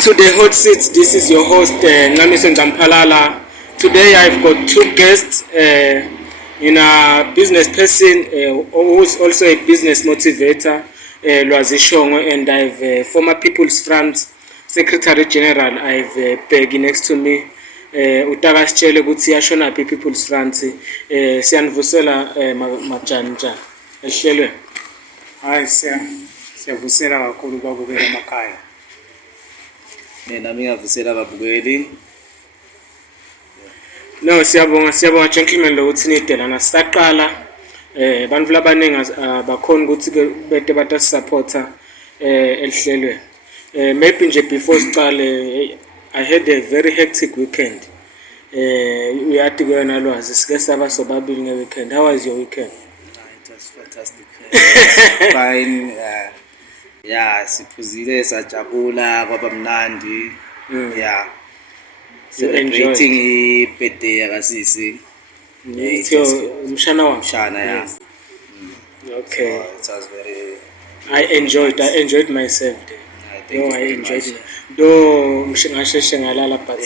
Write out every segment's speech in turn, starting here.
to the hot seats. This is your host Ncamiso. Today I've got two guests, a business person who is also a business motivator, Lwazi Shongwe, and I've former People's Front Secretary General. I've Bheki next to me. Utakasitshele ukuthi yashona phi People's Front. Siyanivusela majani njani ehlelwe. Hayi siyavusela kakhulu babukela emakhaya. Nami ngiyavusela ababukeli. No, siyabonga gentlemen lokuthi nidelana sisaqala abantu labaningi bakhona ukuthi bede batasupporta elihlelwe. Maybe nje before siqale I had a very hectic weekend. Uyathi kuyona Lwazi sike saba sobabili ngeweekend. How was your weekend? It was fantastic. Fine. Yeah, siphuzile sajabula kwaba mnandi. Yeah. Celebrating i-birthday yakasisi. Umshana wami. Mshana, yeah. Okay. So it was very. I enjoyed myself there. I enjoyed it. Though ngasheshe ngalala but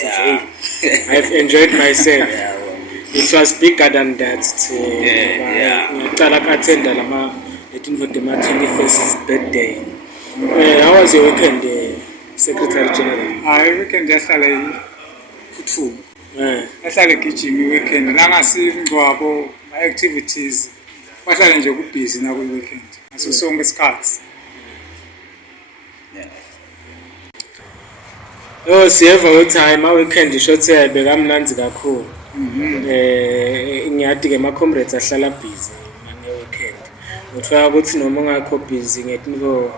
I've enjoyed myself. Yeah, it was bigger than that. Ngicala attend lama 21st birthday. How was your weekend, Secretary General? Weekend yahlala futhi. Yahlala egijima weekend. La ngasingcwabo my activities. Wahlala nje kubusy na ku weekend. Aso sonke isikhathi. Oh, siyeva ukuthi my weekend ishothe bekamnandi kakhulu. Ngiyathi ke ma comrades ahlala busy nge weekend. Uthola ukuthi noma ungakho busy ngetinto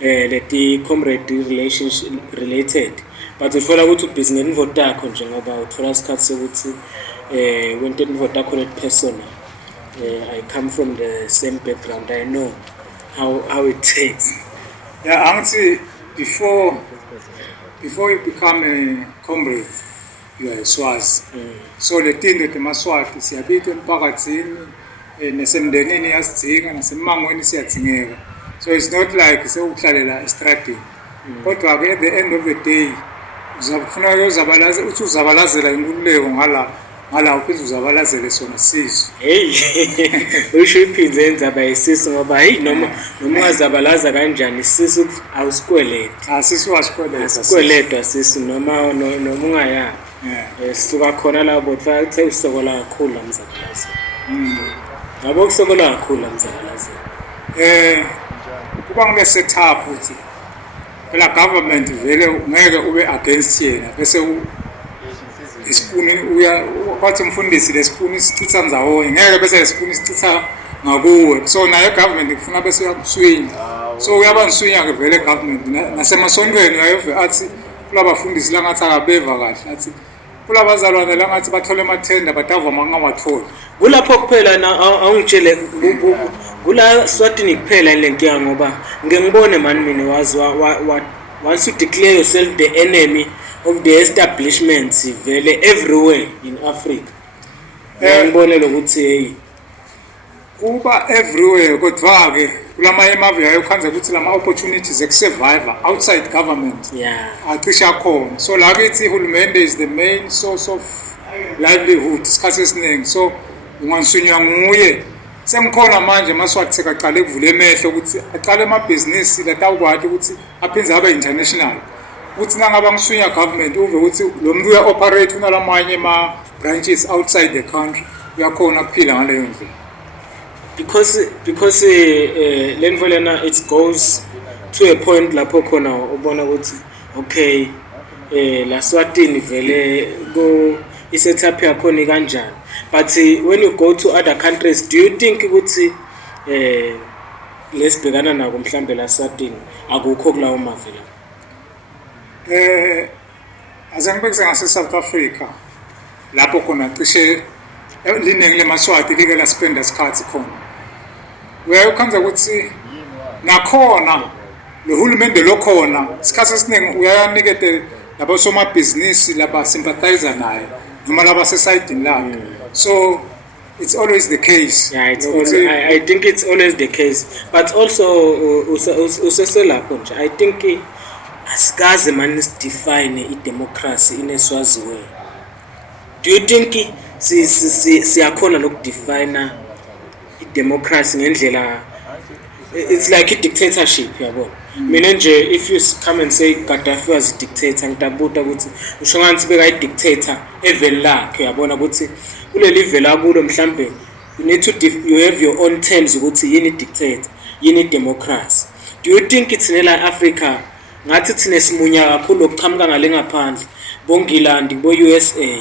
leti comrade relationship related, but uthola ukuthi ubusy ngetinto takho nje ngoba uthola isikhathi sokuthi wento into takho let personal. I come from the same background. I know how it takes. Yeah, angithi before you become a comrade, you are a Swazi. So le tinto temaswati siyabika emphakathini nesemndenini yasidinga nasemangweni siyadingeka. So it's not like sewuhlalela estradini. Kodwa ke at the end of the day uzafuna uzabalaza uthi uzabalazela inkululeko ngala uphinde uzabalazele sona sizo. Hey, usho iphindze indzaba yesisu ngoba noma ungazabalaza kanjani isisu awusikweleti. Asisu wasikweleta. Asikweleta sisu noma ungaya. Sisuka khona la bodwa uthe usokola kakhulu lamzabalaza. Ngabo kusokola kakhulu lamzabalaza. Kuba ngile setup uthi phela government vele ngeke ube against yena bese isipuni kwathi umfundisi lesipuni sichitha ndzawonye ngeke bese lesipuni sichitha ngakuwe. So naye government kufuna bese uyakuswinya. So uyabanswinya ke vele government nasemasontweni uyayeve athi kulabafundisi la ngathi akabeva kahle athi kulabazalwane la ngathi bathole emathenda batava mangawatholi. Kulapho kuphela na awungitshele kula Swatini kuphela lenkinga ngoba ngengibone mani mina wazi once you declare yourself the enemy of the establishments vele everywhere in Africa. Ngibone lokuthi hey kuba everywhere kodwa ke kulama emavi ayokhanza ukuthi lama opportunities esurvive outside government. Acisha khona. So la kithi uhulumende is the main source of livelihood isikhathi esiningi. So ungansunywa nguye. Sengikhona manje maswathi sekaqale ukuvula emehlo ukuthi aqale amabhizinisi latawukwathi ukuthi aphinze abe international. Ukuthi nangaba ngisunya government uve ukuthi lo muntu uya operate unalamanye ama branches outside the country uyakhona kuphila ngaleyo ndlela. Because lenvo lena it goes to a point lapho khona ubona ukuthi okay la Swatini vele go isetup yakhona kanjani. But when you go to other countries, do you think ukuthi lesibhekana nako mhlambe la Swatini akukho kulawo mavela? Azangibekise ngase South Africa lapho khona cishe liningi lemaswati like la spenda isikhathi khona. Uyakhanza ukuthi nakhona lo hulumende lokhona isikhathi esiningi uyanikete labo somabhizinisi laba sympathizer naye noma laba seside lakhe. So it's always the case. Yeah, I think it's always the case. But also usese lapho nje I think asikaze manje sidefine i-democracy in a Swazi way. Do you think siyakhona nokudefine i-democracy ngendlela? It's like a dictatorship, yabo. Mina nje, if you come and say Gaddafi was a dictator, ngitabuta ukuthi usho ngathi beka i-dictator eveli lakhe, yabona ukuthi kuleli vela kulo mhlambe you need to you have your own terms ukuthi yini dictator, yini democracy. Do you think it's nela Africa ngathi thine simunya kakhulu okuqhamuka ngale ngaphandle bongilandi bo USA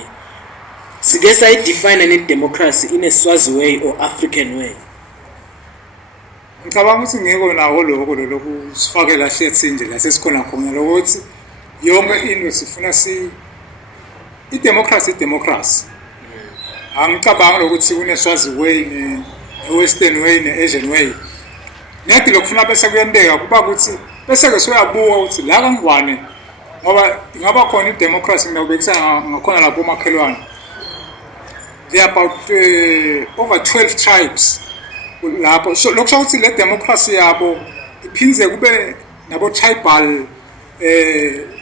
sike sayidefine ni democracy in a Swazi way or African way? Ngicabanga ukuthi ngeke nawo lokho lokusifakela hlethi nje la sesikhona khona lokuthi yonke into sifuna i-democracy. Angicabanga ukuthi kuneSwazi way ne-Western way ne-Asian way. Nethi lokufuna bese kuyenteka kuba ukuthi bese ke soyabuka ukuthi la kangwane ngoba ingaba khona i-democracy ngiyabekisa ngakhona lapho makhelwane. There are about over 12 tribes lapho. So lokusho ukuthi le democracy yabo iphinze kube nabo tribal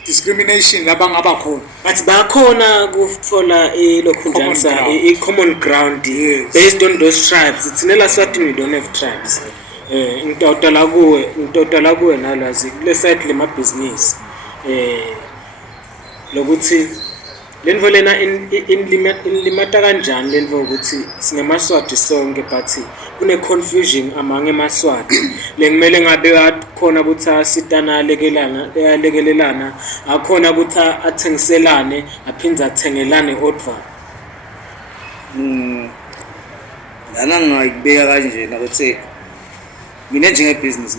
discrimination labangaba khona. But bakhona kuthola lokhunjanisa i-common ground based on those tribes. It's nela Swati we don't have tribes. Ngitotala kuwe nalwazi kule side le business lokuthi lenvo lena inlimata kanjani lenvo ukuthi singemaswati sonke but kune confusion among emaswati lengimele ngabe akhona ukuthi asitana lekelelana akhona ukuthi athengiselane aphinza athengelane odva. Lana ngayibeka kanje ukuthi mina njenge business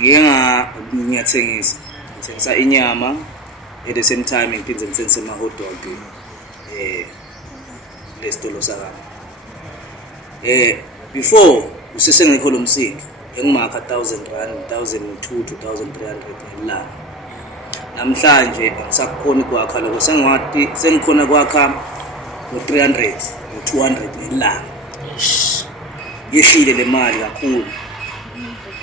ngiyithengisa inyama at the same time ngiphinze ngithengise ama hot dog lesitolo sakami. Before usesengekho lo msindo engimaka 1000 rand 1002 2300 ngelanga. Namhlanje akusakhona kwakha lokho sengikhona kwakha ngo300 no200 ngelanga. Yehlile le mali kakhulu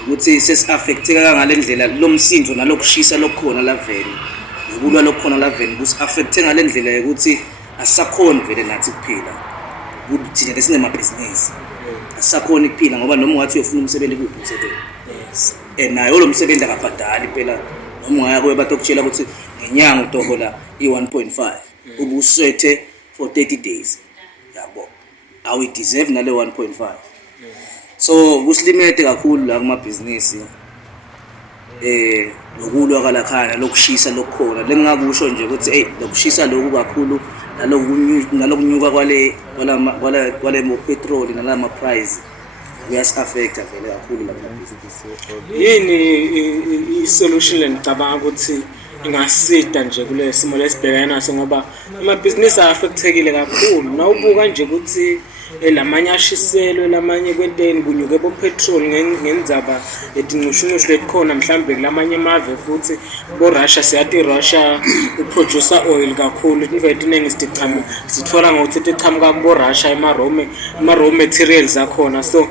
ukuthi sesi-affecteka kangalendlela lo msindo nalokushisa lokukhona la veni nokulwa lokukhona la veni kusi-affecte ngalendlela yokuthi asisakhoni vele nathi kuphila ukuthi thina lesinema-business asisakhoni kuphila ngoba noma ungathi uyofuna umsebenzi kuphi umsebenzi naye lo msebenzi akabhadali phela noma ungaya kuye batokutshela ukuthi ngenyanga utohola i-1.5 ubuswethe for 30 days yabo awu-deserve nale 1.5. So kusilimete kakhulu la kumabhizinisi nokulwa kalakhana lokushisa lokukhona lengingakusho nje ukuthi hey lokushisa lokhu kakhulu nalokunyuka kwale mo petrol nalama price kuyas-affecta vele kakhulu la kumabhizinisi. Yini i-solution lenicabanga ukuthi ingasita nje kule simo lesibhekana naso ngoba amabhizinisi affectekile kakhulu nawubuka nje ukuthi lamanye ashiselwe lamanye kwenteni kunyuke bo petrol ngendzaba letincushunushu letikhona mhlambe kulamanye amave futhi bo Russia siyathi Russia uproduce oil kakhulu invetinenge sithola ngokuthi tichamuka kubo Russia ema raw materials akhona. So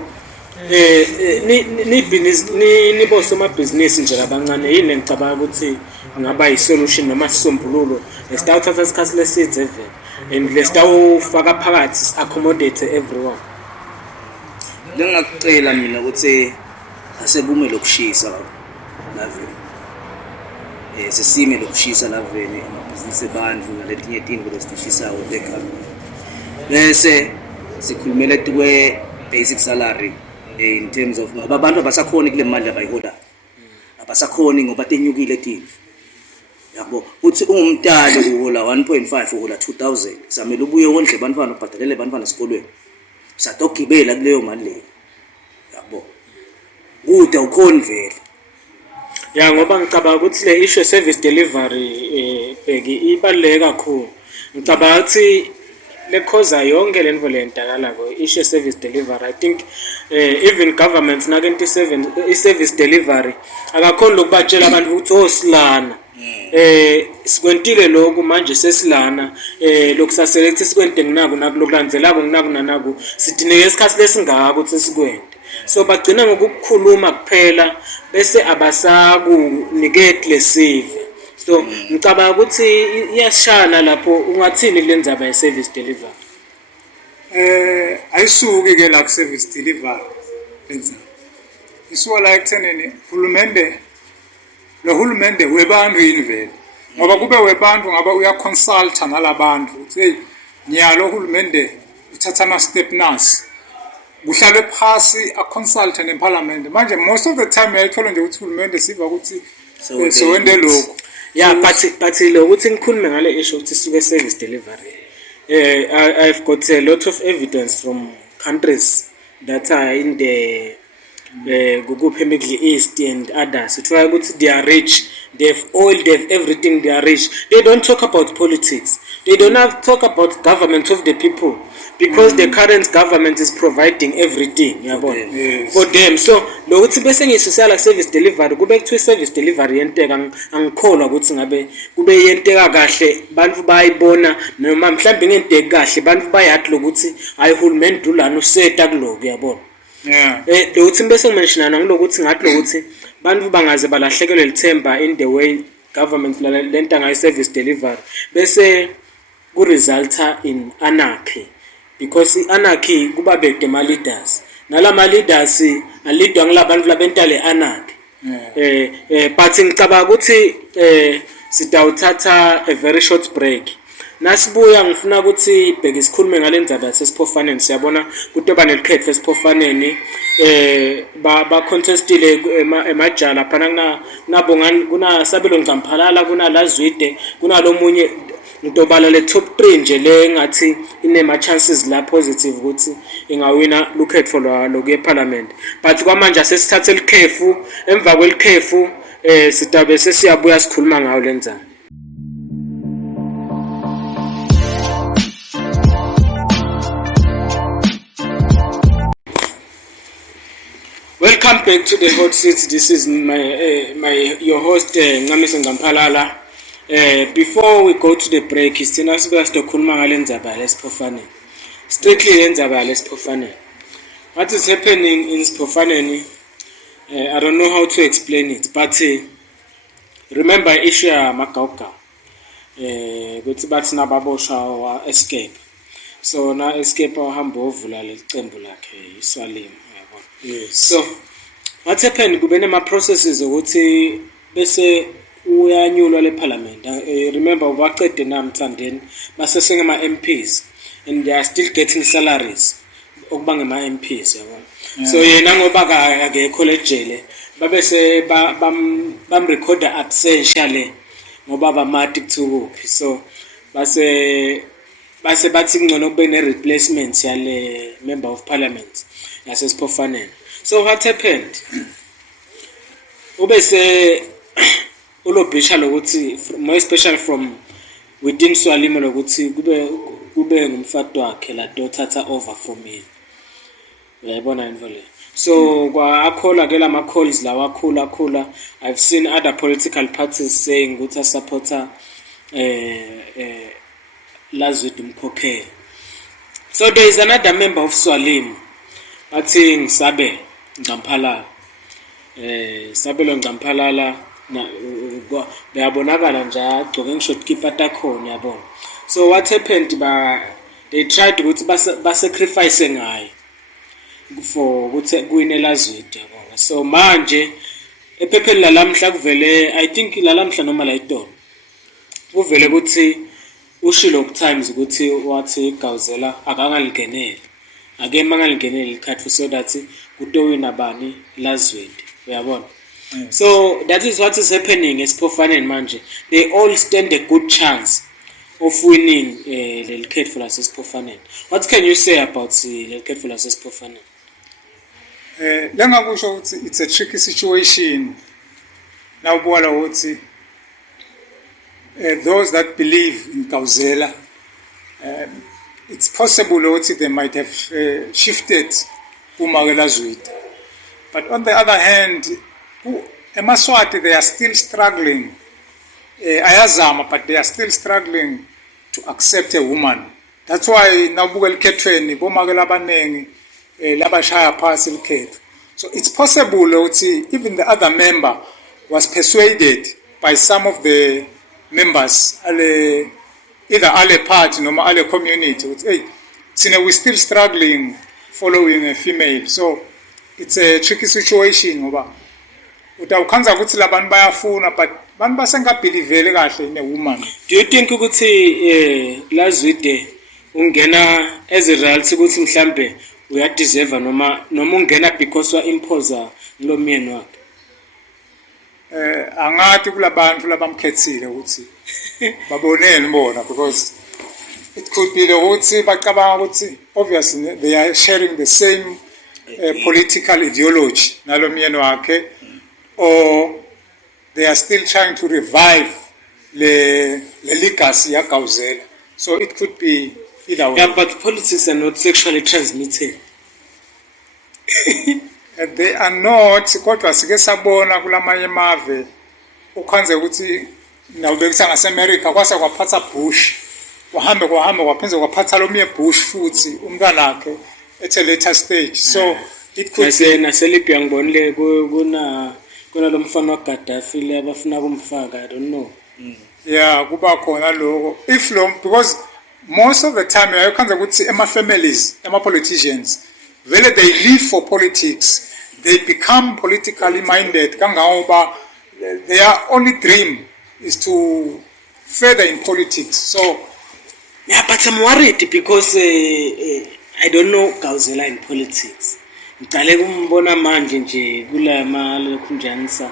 ni boso amabhizinisi nje abancane yini ngicabanga ukuthi ngaba yi-solution noma isisombululo esitawuthatha isikhathi lesidze vele and lesitawufaka phakathi accommodate everyone. Lengakucela mina ukuthi asekume lokushisa la veni sesime lokushisa la veni amabhizinisi ebandlu naletinye izinto lesishisayo ekhaya bese sikhulumela tukwe basic salary in terms of ngoba abantu abasakhoni kule mali abayihola abasakhoni ngoba tenyukile izinto yabo uthi ungumntali uhola 1.5 uhola 2000 samele ubuye wondle abantwana ubhadalele abantwana esikolweni satogibela kuleyo mali leyo yabo kude ukhoni vele ya ngoba ngicabanga ukuthi le issue service delivery Bheki ibaluleke kakhulu. Ngicabanga ukuthi lekhoza yonke lento lentakala ko issue service delivery. I think even governments nakenti service delivery akakhona lokubatshela abantu ukuthi osilana sikwentile lokhu manje sesilana lokusaselect sikwente nginaku nakulokulandzelako nginaku nanaku sidineke isikhathi lesingaka ukuthi sikwente. So bagcina ngokukhuluma kuphela bese abasakunikete lesive So ngicabanga ukuthi iyashana lapho ungathini kule ndzaba ye service delivery. Ayisuki ke la ku service delivery lenza. Isuka la ekuthenini hulumende webantu yini vele. Ngoba kube webantu ngaba uya consulta nalabantu uthi hey nyalo hulumende uthatha ama step nasi. Kuhlalwe phasi a consult neparlament manje most of the time uyayithola nje ukuthi hulumende siva ukuthi so wende lokho. Yeah, but lo ukuthi ngikhulume ngale issue ukuthi suke service delivery. I've got a lot of evidence from countries that are in the Middle East and others. So try to they are rich, they have oil, they have everything, they are rich. They don't talk about politics. They don't have talk about government of the people because the current government is providing everything for them. So lo ukuthi bese ngisisala service delivery kube kuthiwa service delivery yenteka angikholwa ukuthi ngabe kube yenteka kahle bantu bayibona noma mhlawumbe ngenteka kahle bantu bayathi lokuthi hayi hulumende dulana useta kuloko uyabona. Yeah. Lo ukuthi bese ngimentionana ngilokuthi ngathi lokuthi bantu bangaze balahlekelwe lithemba in the way government lenta ngayo service delivery bese ku resulta in anarchy because anarchy kuba bede ma leaders nalama leaders alidwa ngilabantu labentale anarchy. But ngicabanga ukuthi sidawuthatha a very short break. Nasibuya ngifuna ukuthi Bheki sikhulume ngale ndzaba yasesiphofaneni. Siyabona kutoba nelikhetho esiphofaneni ba contestile emajala phana kunabongani kuna Sabelo Ncamphalaala kuna Lazwide kuna lomunye ngitobala le top 3 nje le ngathi inema chances la positive ukuthi ingawina lukhetho lokuye parliament. But kwamanje sesithathe ilikhefu emva kwelikhefu sidabe sesiyabuya sikhuluma ngayo lenzana. Welcome back to the hot seat. This is your host Ncamiso. Before we go to the break, isithina sibuya sizokhuluma ngale ndzaba lesiphofaneni. Strictly le ndzaba lesiphofaneni. What is happening in Siphofaneni? I don't know how to explain it, but remember issue ya Magauga. Kuthi bathi nababoshwa wa escape. So na escape wahamba ovula lecembu lakhe iSwalima. Yes. So what happened kube nema processes ukuthi bese uyanyulwa le parliament. Remember ubaqede namthandeni basese ngama MPs and they are still getting salaries okuba ngama MPs yabona. So yena ngoba akekho lejele babese bam record absentia le ngoba bamati kuthuki. So base bathi ngcono kube ne replacement yale member of parliament yasesiphofaneni. So what happened? Ubese ulobhisha lokuthi more especially from within Swalima lokuthi kube ngumfati wakhe la dothatha over from me. Uyayibona indvole. So kwa akhola ke lama calls la wakhula. I've seen other political parties saying ukuthi supporter Lazwide Mkhokheli. So there is another member of Swalima athi ngisabe Ncamphalaala. Sabelo Ncamphalaala na bayabonakala nje agcoke ngishot keeper takhona yabona. So what happened they tried ukuthi ba sacrifice ngayo for ukuthi kuwine Lazwide yabona. So manje ephepheni lalamhla kuvele I think lalamhla noma la itolo kuvele ukuthi ushilo ku times ukuthi wathi Gawuzela akangalingenele ake mangalingenele ikhathi so that kutowina bani Lazwide uyabona. So that is what is happening eSiphofaneni manje. They all stand a good chance of winning le likhetho laseSiphofaneni. What can you say about le likhetho laseSiphofaneni? Lengakusho ukuthi it's a tricky situation. Now ubona ukuthi those that believe in Gawuzela it's possible that they might have shifted Lazwide. But on the other hand, eMaswati they are still struggling. Ayazama, but they are still struggling to accept a woman. That's why nabuka elikhethweni bomake abanengi labashaya phasi ilikhetho. So it's possible that even the other member was persuaded by some of the members either ale party noma ale community ukuthi hey we still struggling following a female, so it's a tricky situation ngoba utawukhanza ukuthi labantu bayafuna but bantu basengabelievele kahle in a woman. Do you think ukuthi Lazwide ungena as a result ukuthi mhlambe uyadeserve noma ungena because wa impose lo myeni wakhe? Angathi kulabantu labamkhethile ukuthi babonene bona, because it could be ukuthi bacabanga ukuthi obviously they are sharing the same political ideology nalo myeni wakhe, or they are still trying to revive the legacy yakawuzela. So it could be either way. Yeah, but politics are not sexually transmitted. They are not, kodwa sike sabona kulamanye emave ukhanze ukuthi nawubekisa ngase-America kwase kwaphatha Bush, kwahambe kwaphenze kwaphatha lomnye Bush futhi umntwana wakhe at a later stage. So it could be nase-Libya ngibonile kuna lo mfana waGaddafi le abafuna kumfaka, I don't know. Yeah, kuba khona lokho if lo, because most of the time uyakhanza ukuthi ema-families, ema-politicians vele they live for politics, they become politically minded kangangoba their only dream is to further in politics. So yeah, but I'm worried because I don't know Kawuzela in politics. Ngicale kumbona manje nje kula malokhunjanisa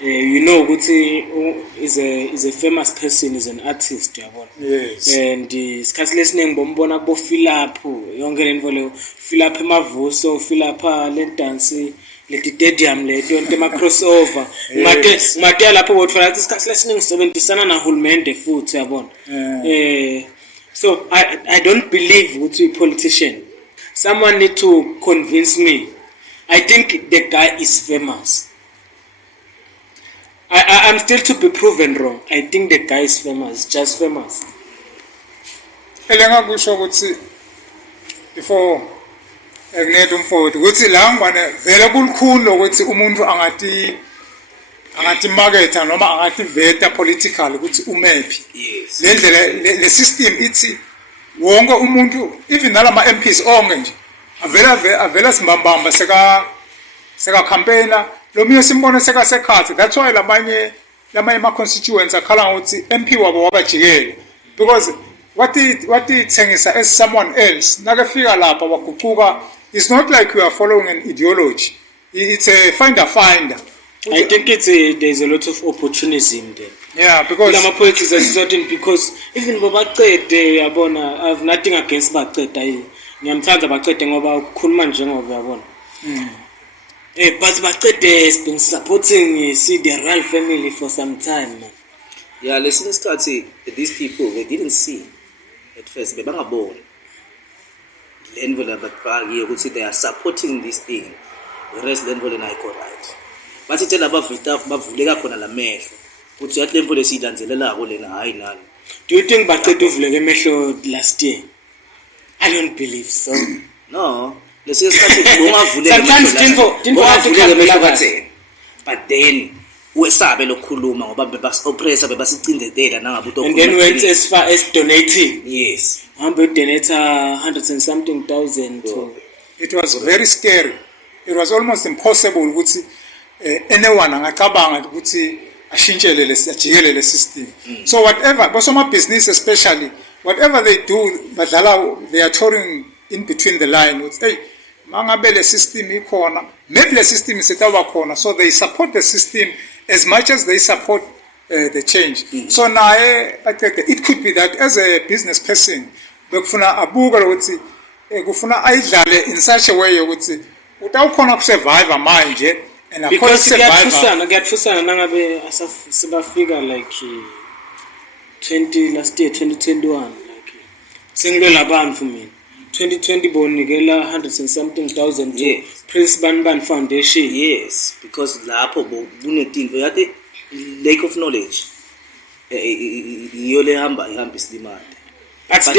you know ukuthi is a famous person, is an artist, uyabona. Yes. And isikhathi lesiningi bombona kubo Philip yonke lento le Philip emavuso, Philip le dance le stadium le tonke ma crossover ngate lapho wothola ukuthi isikhathi lesiningi sebenzisana na hulumende futhi, uyabona. So I don't believe ukuthi politician. Someone need to convince me. I think the guy is famous. I'm still to be proven wrong. I think the guy is famous, just famous. Elenga kusho ukuthi before ekunethe umfowethu ukuthi la ngwane vele kulukhulu ukuthi umuntu angati marketer noma angati veta politically ukuthi umephi. Yes. Le ndlela le system ithi wonke umuntu even nalama MPs onke nje avela simbambamba seka campaigner lo miyo simbone seka sekhathi. That's why lamanye ma constituents akhala ukuthi MP wabo wabajikela, because what ithengisa as someone else nakafika lapha waguquka. It's not like we are following an ideology, it's a finder. I think there's a lot of opportunism there. Yeah, because lama politics are certain, because even babaqede yabona, I have nothing against baqeda. Ngiyamthanda baqede ngoba ukukhuluma njengoba yabona. But baqede has been supporting the royal family for some time, man. Yeah, listen, Scotty, these people, they didn't see at first, bebangabona. They are supporting this thing. The rest then will not right. But it's about Vulega Konala Mesh. Put your temple to see Danzella in a high nun. Do you think Baqede uvuleke emehlo last year? I don't believe so. No. Let's say sometimes but then wesabe lokhuluma ngoba bebas-oppressa bebasicindezela nangabe and then went as far as donating. Yes. Hambe donate 100 and something thousand. It was very scary. It was almost impossible ukuthi anyone angacabanga ukuthi ashintshele ajikele system. So whatever bosoma business especially, whatever they do they are touring in between the line with hey mangabe le system ikhona, maybe the system isetawa khona, so they support the system as much as they support the change. So naye it could be that as a business person bekufuna abuka ukuthi kufuna ayidlale in such a way ukuthi utawukhona kusurvive manje, and because kuyafusana nangabe asafika like 2021 like sengilwela abantu mina 2020 bonikela 100 and something thousand to Prince Banban Foundation. Yes, because lapho bunetinto yathi lack of knowledge iyole ihambisa imali. But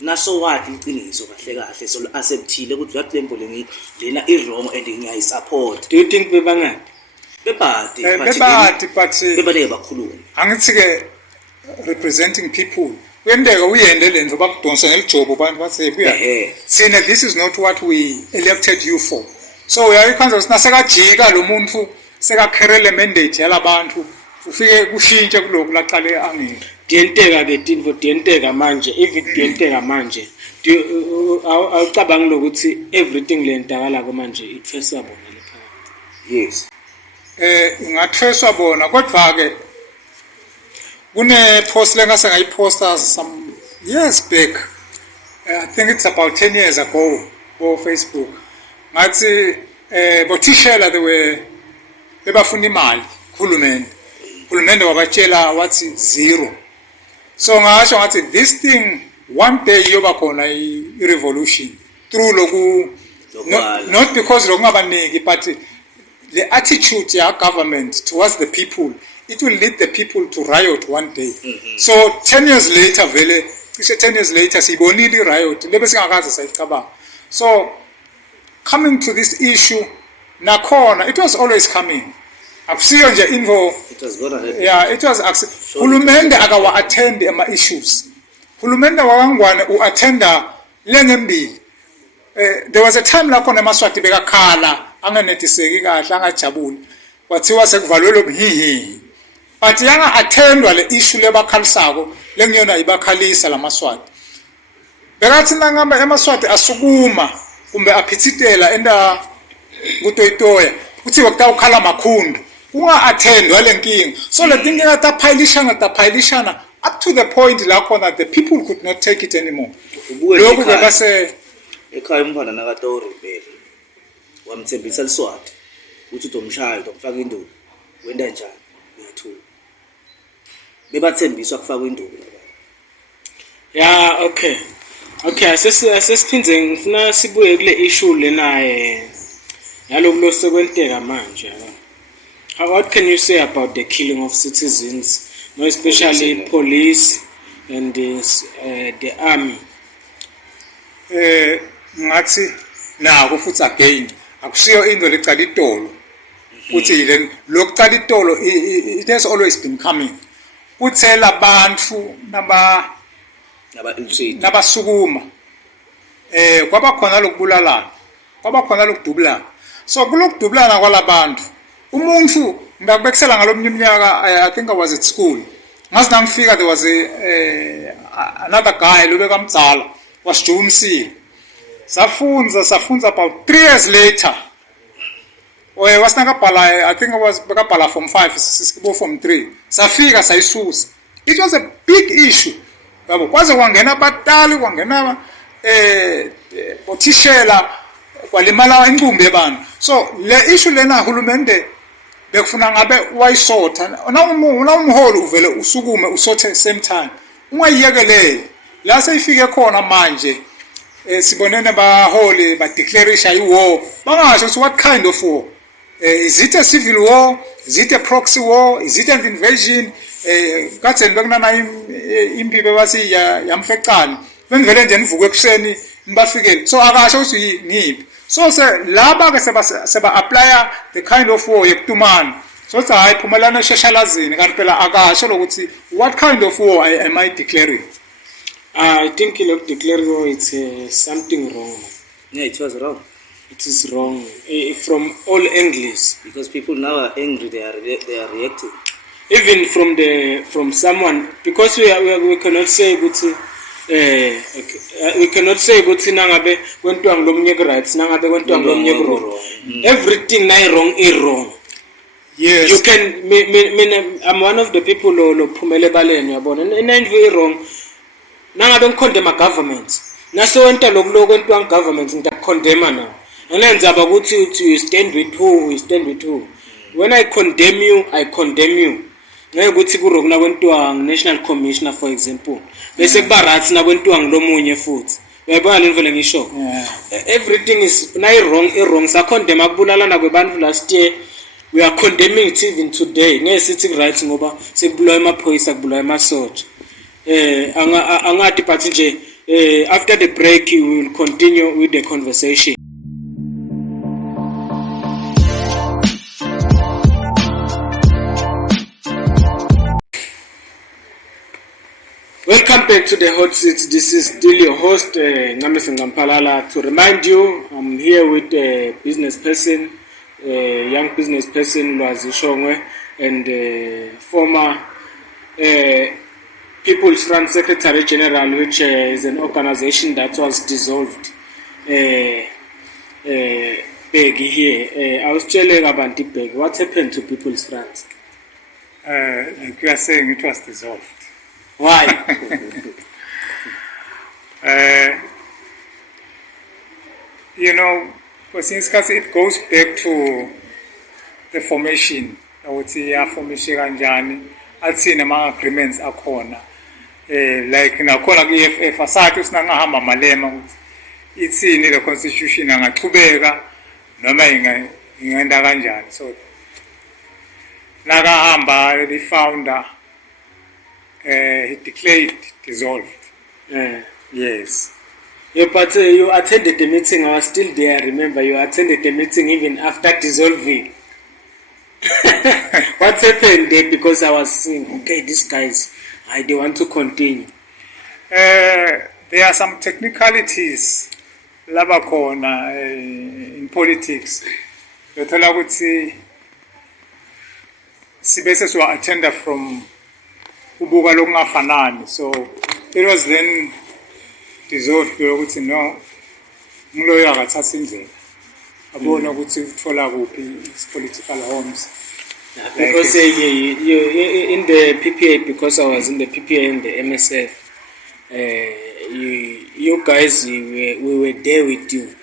naso wadi iqiniso kahle so acceptile ukuthi yathi lembo lena i wrong and ngiyayisupport. Do you think bebangaphi? bebadi but bebaleke bakhuluma angithi-ke representing people kuyenteka uyende le nto bakudonsa ngelijobo abantu bathi buya sina this is not what we elected you for so uyayikhanza ukuthi nasekajika lo muntu sekakherele mandate yalabantu ufike kushintshe kulokhu laqale angeke diyenteka manje if diyenteka manje awucabangi lokuthi everything lentakala manje ithweswa bona lephakathi yes ingathweswa bona kodwa-ke kune-post lengase ngayiposta some years back I think it's about 10 years ago on Facebook ngathi bothishela bebafuna imali hulumende wabatshela wathi zero so ngasho ngathi this thing one day yoba khona i-revolution through loku not because lokungabaniki but the attitude ya government towards the people it will lead the people to riot one day so 10 years later vele cishe 10 years later siyibonile i-riot lebe singakaze sayicabanga so coming to this issue nakhona it was always coming akusiyo nje info it was hulumende akawa-attend ama-issues hulumende wakangwane u-attenda lengembili there was a time la khona emaswati bekakhala anganetiseki kahle angajabuli kwathiwa sekuvalwe mhihi but yanga-attendwa le issue lebakhalisako lengiyona ibakhalisa lamaswati bekathi nangamba emaswati asukuma kumbe aphithitela enda kutoyitoya kuthiwa kutawukhala makhundu kunga-attendwa le nkinga so le tinkinga taphayilishana up to the point la khona the people could not take it anymore lokhu bekase ekhaya umfana nakatori vele wamthembisa liswati ukuthi utomshaya utomfaka induku wenda njani uyathula bebathembiswa kufaka induku yeah okay asesiphindze ngifuna sibuye kule issue lena yaloku losekwenteka manje what can you say about the killing of citizens no especially police and the army ngathi nako futhi again akusiyo into lecala itolo uthi lokucala itolo it has always been coming kuthela abantu nabasukuma kwaba khona lokubulalana kwaba khona lokudubulana so kulokudubulana kwalabantu umuntu ngakubekisela ngalomnye iminyaka I think I was at school ngazi nangifika there was another guy lobekamdzala wasijumisile safunza about 3 years later wasinakabhala I think I was bekabhala from 5 sisibo from 3 safika sayisusa it was a big issue yabo kwaze kwangena abatali kwangena othishela kwalimala incumbi yabantu so le issue lena hulumende bekufuna ngabe wayisotha umholi uvele usukume usothe same time ungayiyekelele la seyifike khona manje sibonene baholi ba declaration i-war bangasho ukuthi what kind of war is it a civil war is it a proxy war is it an invasion katheni bekunana impibe bathi yamfecana bengivele nje nivuke ekuseni nibafikele so akasho ukuthi ngiphi so laba ke seba apply the kind of war yekutumana so hayi phumelana eshashalazini kanti phela akasho lokuthi what kind of war am I declaring I think look declare war it's something wrong. Yeah, it was wrong. It is wrong from all angles because people now are angry. They are reacting. Even from someone because we cannot say ukuthi we cannot say ukuthi nangabe kwentwa ngilomnyeke rights nangabe kwentwa ngilomnyeke wrong. Everything na wrong is wrong. Yes. You can I'm one of the people lo phumele baleni yabona enenve wrong. Nangabe ngikondema government naso wenta lokuloko kwentwa government ngidakondema now anenza abakuthi you stand with who when I condemn you ngeke ukuthi ku wrong na kwentwa national commissioner for example bese kuba right na kwentwa ngilomunye futhi uyabona le ndlela ngisho everything is na wrong sakondema kubulalana kwebantu last year we are condemning it even today ngeke sithi right ngoba sekubulawa emaphoyisa kubulawa emasoja angati but nje after the break we will continue with the conversation. Welcome back to the hot seat. This is still your host, Ncamiso. To remind you, I'm here with a business person, a young business person, Lwazi Shongwe, and former People's Front Secretary General, which is an organization that was dissolved. Bheki here. I was telling about Bheki. What happened to People's Front? Like you are saying, it was dissolved. Why? You know, because it goes back to the formation. I would say, formation kanjani. I'd seen among agreements akhona. Like nakhona ku-EFF asathi sinangahamba malema itsini the constitution angachubeka noma ingenda kanjani. So nakahamba the founder he declared dissolved. Yes. Yeah, but you attended the meeting. I was still there. I remember you attended the meeting even after dissolving. What happened there? Because I was saying, okay, these guys, they want to continue. There are some technicalities labakona in politics. Yothola ukuthi sibese so attender from ubuka lokungafanani. So it was then dissolved ukuthi no ngiloyo akathatha indlela abona ukuthi uthola kuphi political homes. Because you in the PPA, because I was in the PPA in the MSF, you guys, we were there with you.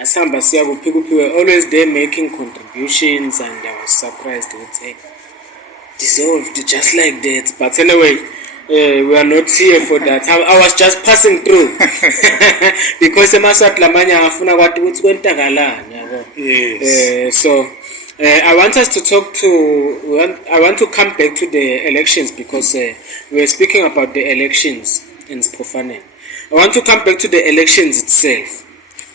Asamba siyago people were always there making contributions, and I was surprised with say dissolved just like that. But anyway, we are not here for that. I was just passing through because emasatlamanya afuna kwati ukuthi kwenzakalani yabo. Yes. So I want us to talk to. I want to come back to the elections because we were speaking about the elections in Spofane. I want to come back to the elections itself.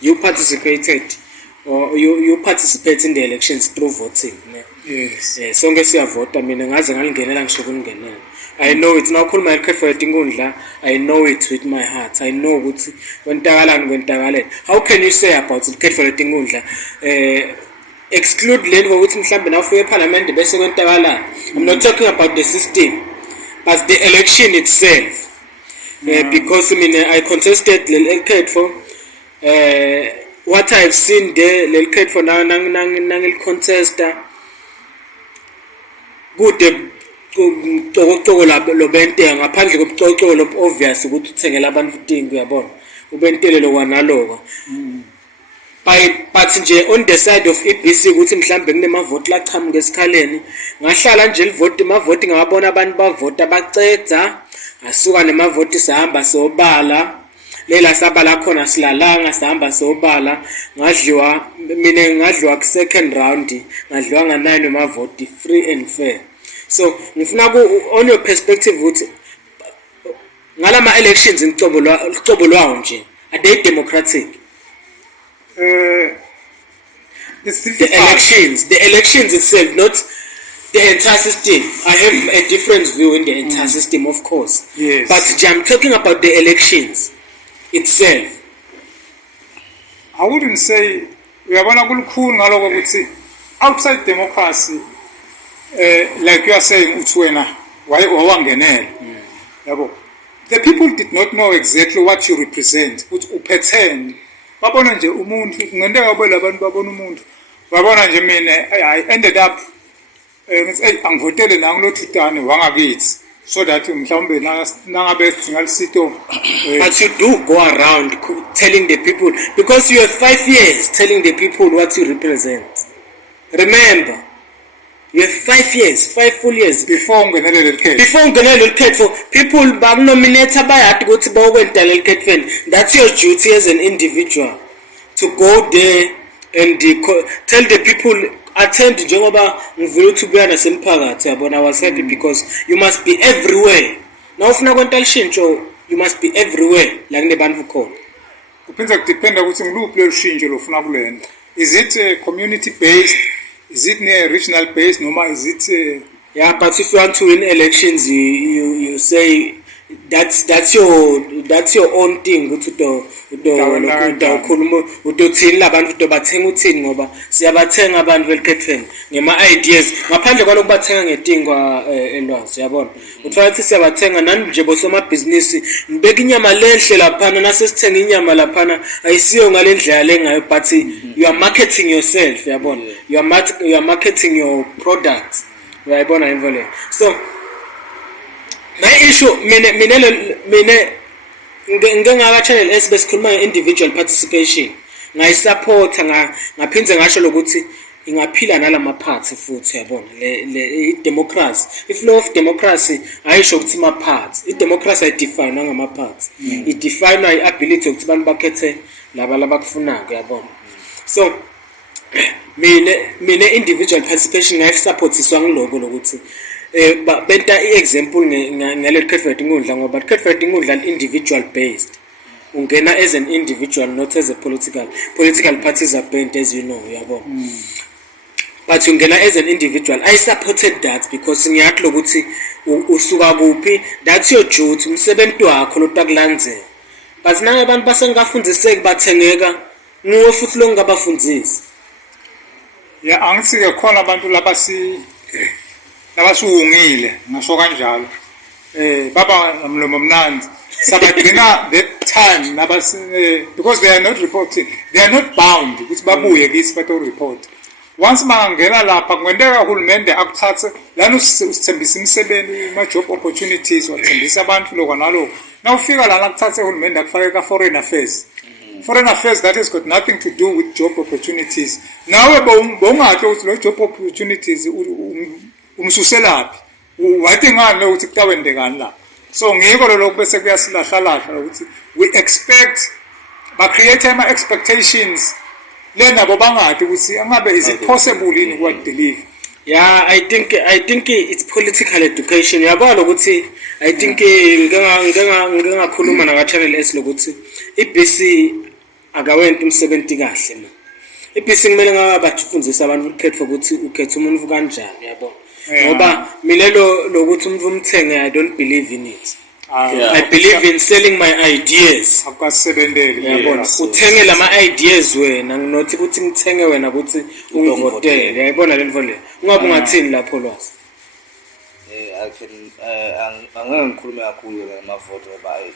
You participated, or you participate in the elections through voting. Yes. So ngesiya vote. I mean, ngaze ngalingena ngisho kungenela. I know it. Now call my for tingundla. I know it with my heart. I know ukuthi kwenzakalani. How can you say about it for tingundla? Exclude leni ngokuthi mhlambe na ufike eParliament bese kwenzakalani. I'm not talking about the system, but the election itself. Because I mean I contested the for what I've seen there the for nang contesta good ucocoko lo bente ngaphandle kobucocoko lo obvious ukuthi uthengela abantu utingi uyabona ubentelelo kwanaloko. But nje on the side of EBC ukuthi mhlambe kunemavote lachama ngesikhaleni ngahlala nje livote amavote ngabona abantu bavota bacedza asuka nemavote sihamba sobala lela sabala khona silalanga sihamba sobala ngadliwa ku second round ngadliwa nga9 amavote free and fair. So ngifuna on your perspective ukuthi ngalama elections ngicobolo lwawo nje are they democratic? The elections itself, not the entire system. I have a different view in the entire system, of course. Yes. But I'm talking about the elections itself. I wouldn't say we are gonna go outside democracy, like you are saying, Utsuena, the people did not know exactly what you represent. Upetend. Babona nje umuntu ngende yabona abantu babona umuntu babona nje mina I ended up ngithi angivotele nangilothutane wangakithi so that mhlawumbe nangabe singalisito. But you do go around telling the people because you have 5 years telling the people what you represent. Remember, you have 5 years, 5 full years before ungenele lelikhetho. Before ungenele lelikhetho, people bakunominate bayati ukuthi bayokwenta lelikhetho. That's your duty as an individual to go there and tell the people attend njengoba ngivela ukuthi buya nasemphakathi yabona. I was happy because you must be everywhere. Now ufuna kwenta lishintsho, you must be everywhere la kunebantu khona. Kuphinda kudependa ukuthi ngiluphi lo shintsho lofuna kulenda. Is it community based? Is it near regional based? Noma is it yeah, but if you want to win elections, you say that's your own thing ukuthi ukhuluma uthini labantu ubathenga uthini ngoba siyabathenga abantu velikhethweni ngema ideas ngaphandle kwalokho bathenga ngetingwa elwazi yabona uthola ukuthi siyabathenga nani nje bosomabhizinisi ngibeka inyama lenhle laphana nasesithenga inyama laphana ayisiyo ngalendlela lengayo but you are marketing yourself yabona you are marketing your product uyayibona into le so my issue mina ngingaka channel S besikhuluma nge-individual participation ngayisupport ngaphindze ngasho lokuthi ingaphila nalama parts futhi yabona le democracy iflow of democracy ayisho ukuthi ma parts idemocracy idefine ngama parts idefine iability ukuthi abantu bakhethe laba labakufunayo yabona so mina individual participation ngayisupportiswa ngiloko lokuthi benta i-example ngaleli khetfeti ngudla ngoba khetfeti ngudla individual based ungena as an individual not as a political parties are bent as you know yabona but ungena as an individual I supported that because ngiyathi lokuthi usuka kuphi that's your duty umsebenzi wakho lotakulandzela but nange abantu basengafundiseki bathengeka nguwe futhi lo ngabafundisi ya angisike khona abantu labasuhungile ngasho kanjalo baba nomlomo mnandi sabagcina that time because they are not reporting they are not bound ukuthi babuye kisi bato report once bangena lapha kwendeka uhulumende akuthathe lana usithembisa imisebenzi ma job opportunities wathembisa abantu lokho nalokho nawufika lana akuthathe uhulumende akufake ka foreign affairs that has got nothing to do with job opportunities nawe bongahle ukuthi lo job opportunities umsuselaphi wathi ngani ukuthi kutawendekani la so ngiko lokho bese kuyasilahla ukuthi we expect ba create ama expectations lena bobangathi ukuthi angabe is it possible in what deliver yeah I think it's political education yabona ukuthi I think ngingakhuluma na channel S lokuthi iBC akawenti umsebenzi kahle na iBC kumele ngabafundzisa abantu ukhetha ukuthi ukhetha umuntu kanjani yabona ngoba mina lokuthi umuntu umthenge I don't believe in it I believe in selling my ideas akasebenzele yabona uthenge lama ideas wena nginothi ukuthi ngithenge wena ukuthi ungivotele yayibona le mfo le ungabe ungathini lapho Lwazi I can angeke ngikhulume kakhulu ngama vote bayi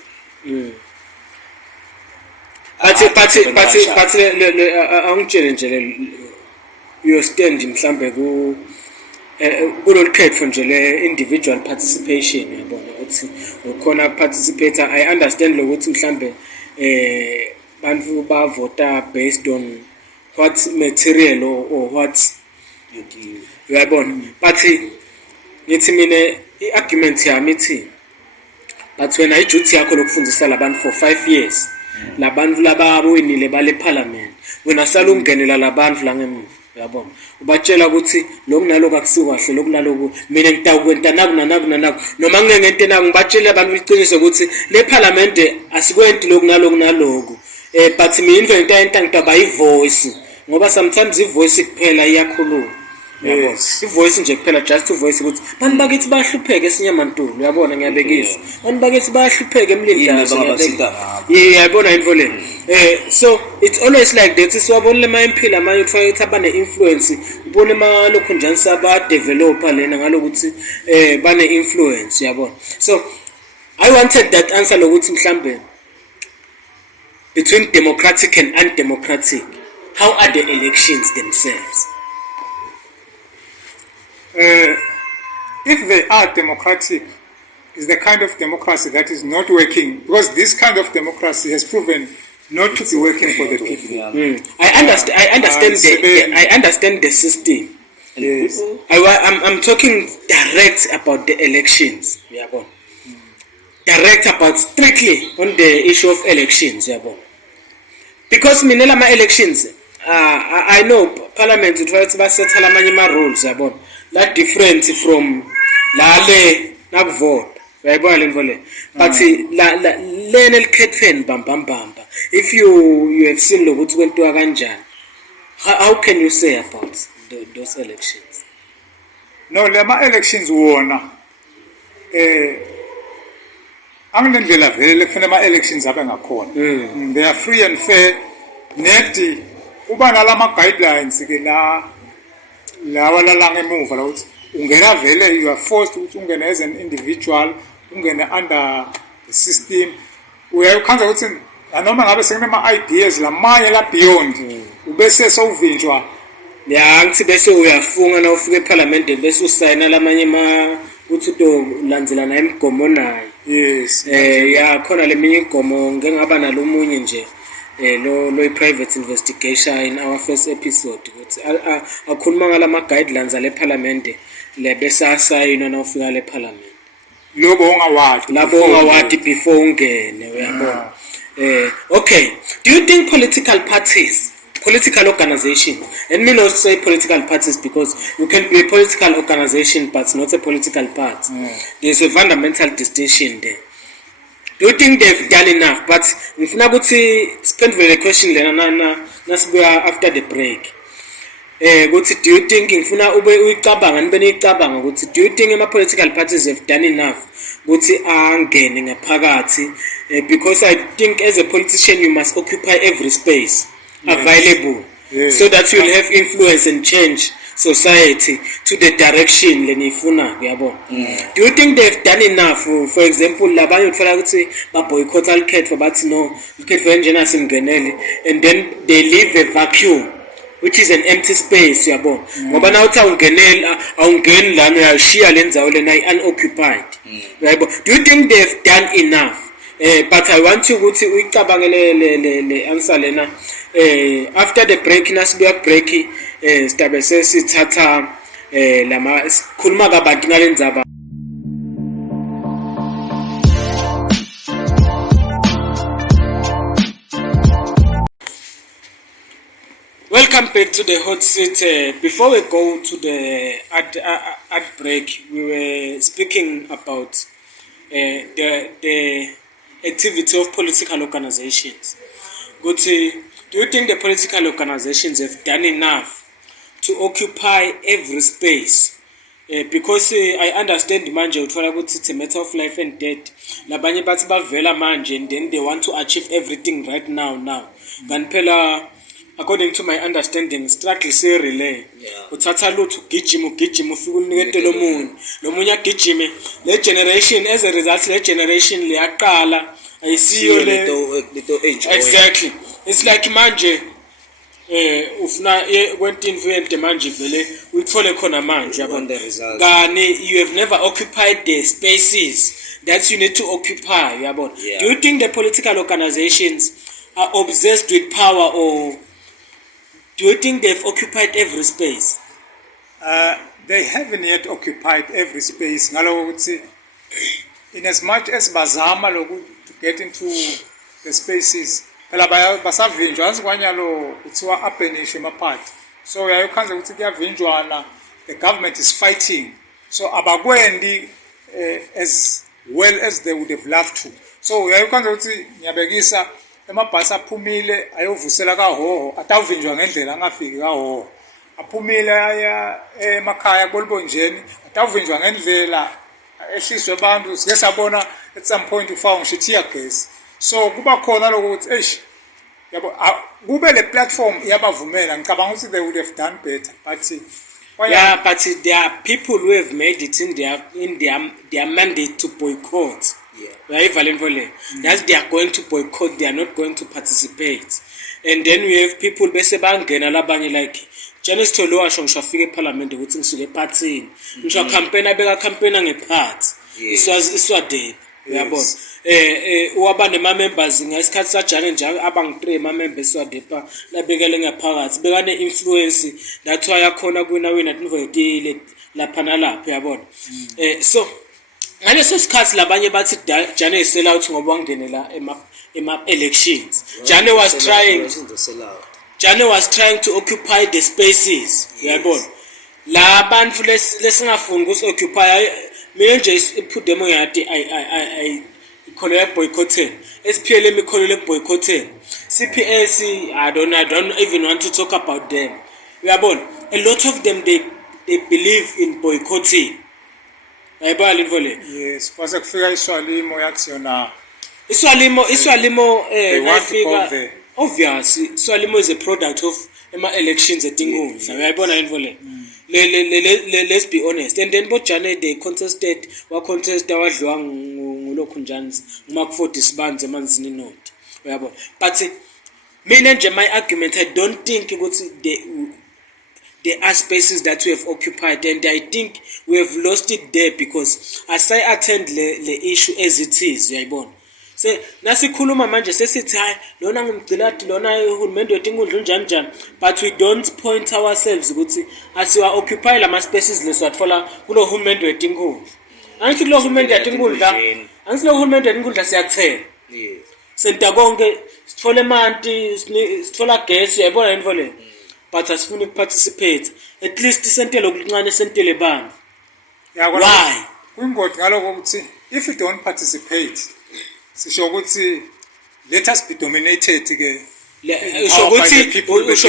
but angitshele nje your stand mhlambe kulokhetho nje le individual participation yabona ukuthi ukhona participate I understand lokuthi mhlambe bantu bavota based on what material or what you give uyabona but ngithi mina iargument yami ithi but wena iduty yakho lokufundisa labantu for 5 years labantu labawinile bale parliament wena sala ungenela labantu la ngemuva uyabona ubatshela ukuthi lokunaloko akusikahle lokunaloko mina ngitakwenta naku noma ngengento enaku ngibatshela abantu iqiniso ukuthi le parliament asikwenti lokunaloko but mina into engitaba ivoice ngoba sometimes ivoice kuphela iyakhuluma yabona ivoice nje kuphela just voice ukuthi bantu bakithi bahlupheke esinyamantulu uyabona ngiyabekisa bantu bakithi bahlupheke emlindlazo yabona into le so it's always like that siwabonile ma MP lamanye kufanele ukuthi abane influence ubone ma lokho njani saba developer lena ngalokuthi bane influence yabona so I wanted that answer lokuthi mhlambe between democratic and undemocratic how are the elections themselves if they are democratic, is the kind of democracy that is not working, because this kind of democracy has proven not to be working for the people. I understand the system. Yes. I'm talking direct about the elections. Direct about strictly on the issue of elections. Because minela ma elections, I know Parliament it was set ma rules. That different from lale nakvote uyayibona le mfole but la lena elikhetfeni bamba if you have seen lokuthi kwentiwa kanjani how can you say about those elections no lema elections wona anginendlela vele kufanele ama-elections abe ngakhona. They are free and fair. Nedi kuba nalama guidelines ke lawa lalanga emuva la ukuthi ungena vele you are forced ukuthi ungene as an individual, ungene under the system. Uyakhanza ukuthi noma ngabe sekunama ideas lamanye la beyond ubese sowuvinjwa. Ya ngithi bese uyafunga na ufike eParliament bese usayina lamanye uthi ulandzela imigomo nayo. Yes. Ya khona leminye igomo ngeke ngaba nalomunye nje lo private investigation in our first episode ukuthi akhuluma ngalama guidelines ale Parliament le bese asayina na ufika le Parliament. Lobo ongawadi before ungene uyabona. Okay, do you think political organization, and me not say political parties because you can be a political organization but not a political party. There's a fundamental distinction there. Do you think they've done enough? But if not, would say spend the question after the break. Do you think do you think my political parties have done enough? Because I think as a politician you must occupy every space available, so that you will have influence and change society to the direction lenifuna. Do you think they've done enough? For example, labanye uthola ukuthi ba boycott al-khetho bathi no ukhetho enjena simngenele, and then they leave a vacuum which is an empty space yabo. Ngoba na uthi awungeni lana uyashiya lenzawo lena unoccupied. Do you think they've done enough? But I want you to uyicabangele answer lena after the break nasibuya break sidabe sesithatha lama khuluma kabantu ngalendzaba. Welcome back to the hot seat. Before we go to the ad break, we were speaking about the activity of political organizations. Do you think the political organizations have done enough to occupy every space? Because I understand manje uthola ukuthi it's a matter of life and death. Labanye bathi bavela manje and then they want to achieve everything right now. Ganphela according to my understanding struggle say relay. Uthatha lutho ugijima ufike unikete lo munye agijime le generation, as a result le generation liyaqala ayisiyo le exactly. It's like manje ufuna kwento invent manje vele uyithole khona manje yabona kani you have never occupied the spaces that you need to occupy yabona. Do you think the political organizations are obsessed with power, or do you think they've occupied every space? They haven't yet occupied every space. In as much as bazama to get into the spaces, basavinjwa asikwanyalo kuthiwa abenishe emaphathi. So uyayokhanza ukuthi kuyavinjwana, the government is fighting. So abakwendi as well as they would have loved to. So uyayokhanza ukuthi ngiyabekisa emabhasi aphumile ayovusela kahoho atawuvinjwa ngendlela angafiki kahoho, aphumile aya emakhaya kolibonjeni atawuvinjwa ngendlela ehliswe abantu sike sabona at some point ufaka ngisho tear gas. So kuba khona lokuthi yabo kube le platform yabavumela, ngicabanga ukuthi they would have done better, but but there are people who have made it in their mandate to boycott. That's they are going to boycott, they are not going to participate. And then we have people bese bangena labanye like Ncamiso Lwazi Shongwe afike eParliament ukuthi ngisuke epartini ngisho campaign abeka campaign ngephathi iswadebe uyabona. Waba nema members ngesikhathi sajane njalo abang3 ma members swadepa labekele ngaphakathi bekane influence that's why yakhona wina tinvoyitile lapha nalapha uyabona. So ngaleso sikhathi labanye bathi Jane is sell out ngoba wangenela ema elections. Jane was trying to occupy the spaces uyabona. La bantu lesingafuni ukuthi occupy mina nje put them ngathi I ikholwe boycotting. SPLM ikholwe boycotting. CPS I don't even want to talk about them uyabona. A lot of them they believe in boycotting. ayibali info le. Yes, kwase kufika iswalimo yathi yona Iswalimo want to go nafika there. obvious iswalimo is a product of elections etinkunzi. Uyayibona info le. Let's be honest. And then boJane they contested wadliwa ngulokhu njani nguma ku 40 sibanzi emanzini not. Uyabona. But mina nje my argument, I don't think ukuthi there are spaces that we have occupied, and I think we have lost it there because as I attend the issue as it is, uyayibona. Se nasikhuluma manje sesithi hayi lona ngumgcilati lona uhulumende wetingundlu njani, but we don't point ourselves ukuthi asiwa occupy lama spaces leswatfola kulo hulumende wetingundlu. Angithi kulo hulumende wetingundla siyathela. Yes. Senta konke sitfola emanti sitfola gas, uyayibona info le. But asifuni ukuparticipate, at least sentele okuncane sentele bani. Why? Kungoti ngaloko ukuthi if you don't participate sisho ukuthi let us be dominated ke. Usho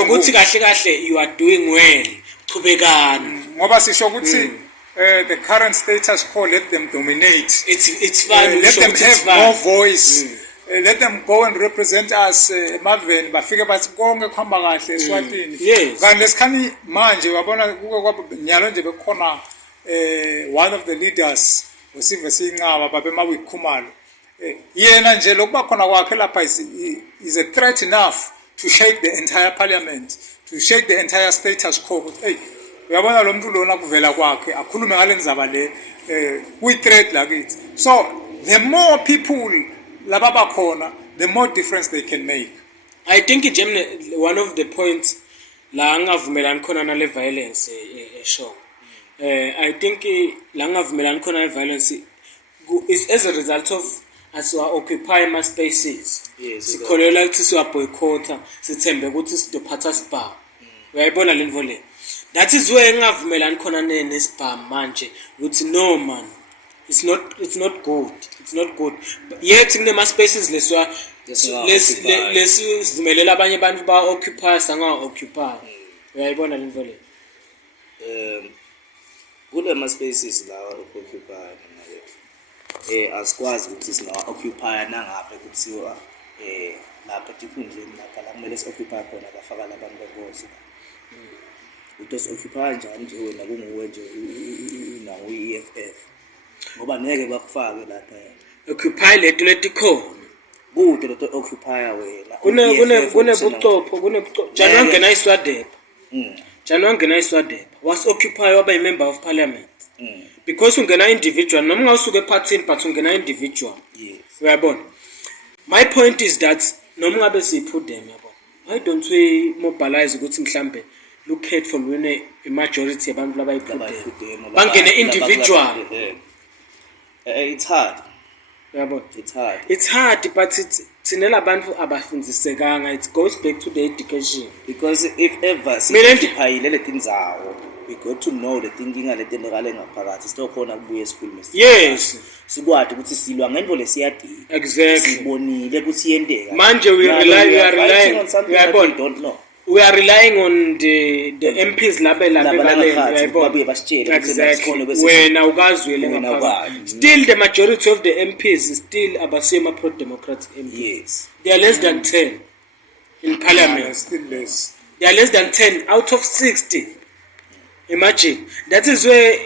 ukuthi kahle you are doing well. Chubekani. Ngoba sisho ukuthi the current status quo, let them dominate. It's fine. Let them have more voice. Let them go and represent us emaveni bafike bathi konke kuhamba kahle eSwatini. Kanti lesikhani manje wabona kuke kwanyalo nje bekhona one of the leaders usive sincaba babemawi Khumalo. Yena nje lokuba khona kwakhe lapha is a threat enough to shake the entire parliament, to shake the entire status quo. Hey, uyabona lo muntu lona kuvela kwakhe akhulume ngale ndzaba le we threat lakithi. So the more people lababa khona, the more difference they can make. I think one of the points la ngavumelani khona na le violence show. I think la ngavumelani khona le violence is as a result of as we occupy my spaces. Yes. Sikholela ukuthi siwa boycott, sithembe ukuthi sidophatha sibha. Uyayibona le ndvo le. That is where ngavumelani khona nesibha manje ukuthi no man. It's not good. It's not good. Yet in the spaces lesivumelela abanye abantu ba occupy sanga occupy. Uyayibona le ndvo le. Kule ma spaces la occupy asikwazi ukuthi sina occupy nangapha kuthiwa lapha tikhundleni lapha la kumele occupy khona bafaka labantu bengozi. Utos occupy njani nje wena kunguwe nje nawo EFF. Ngoba ngeke bakufake lapha occupy letikhona kude lo occupy wena kune buchopho Janwangena iswadepa Janwangena iswadepa was occupy waba a member of parliament because ungena individual noma ngawusuke epartini but ungena individual. Yes. Uyabona, my point is that noma ngabe siphu them yabona, why don't we mobilize ukuthi mhlambe look at for when a majority yabantu labayiphude bangene individual. It's hard. Yabona, it's hard but tsinela abantu abafundisekanga. It goes back to the education, because if ever siphayile letindzawo we got to know the thinking aletendekale ngaphakathi sitokhona kubuye school message. Yes, sikwati ukuthi silwa ngento lesiyadi. Exactly. Sibonile ukuthi yendeka manje we are relying on the MPs babuye basitshele exactly wena ukazwele ngaphakathi. Still the majority of the MPs still abasema pro democratic MPs. Yes, they are less than 10 in parliament. Still less. They are less than 10 out of 60. Imagine. That is where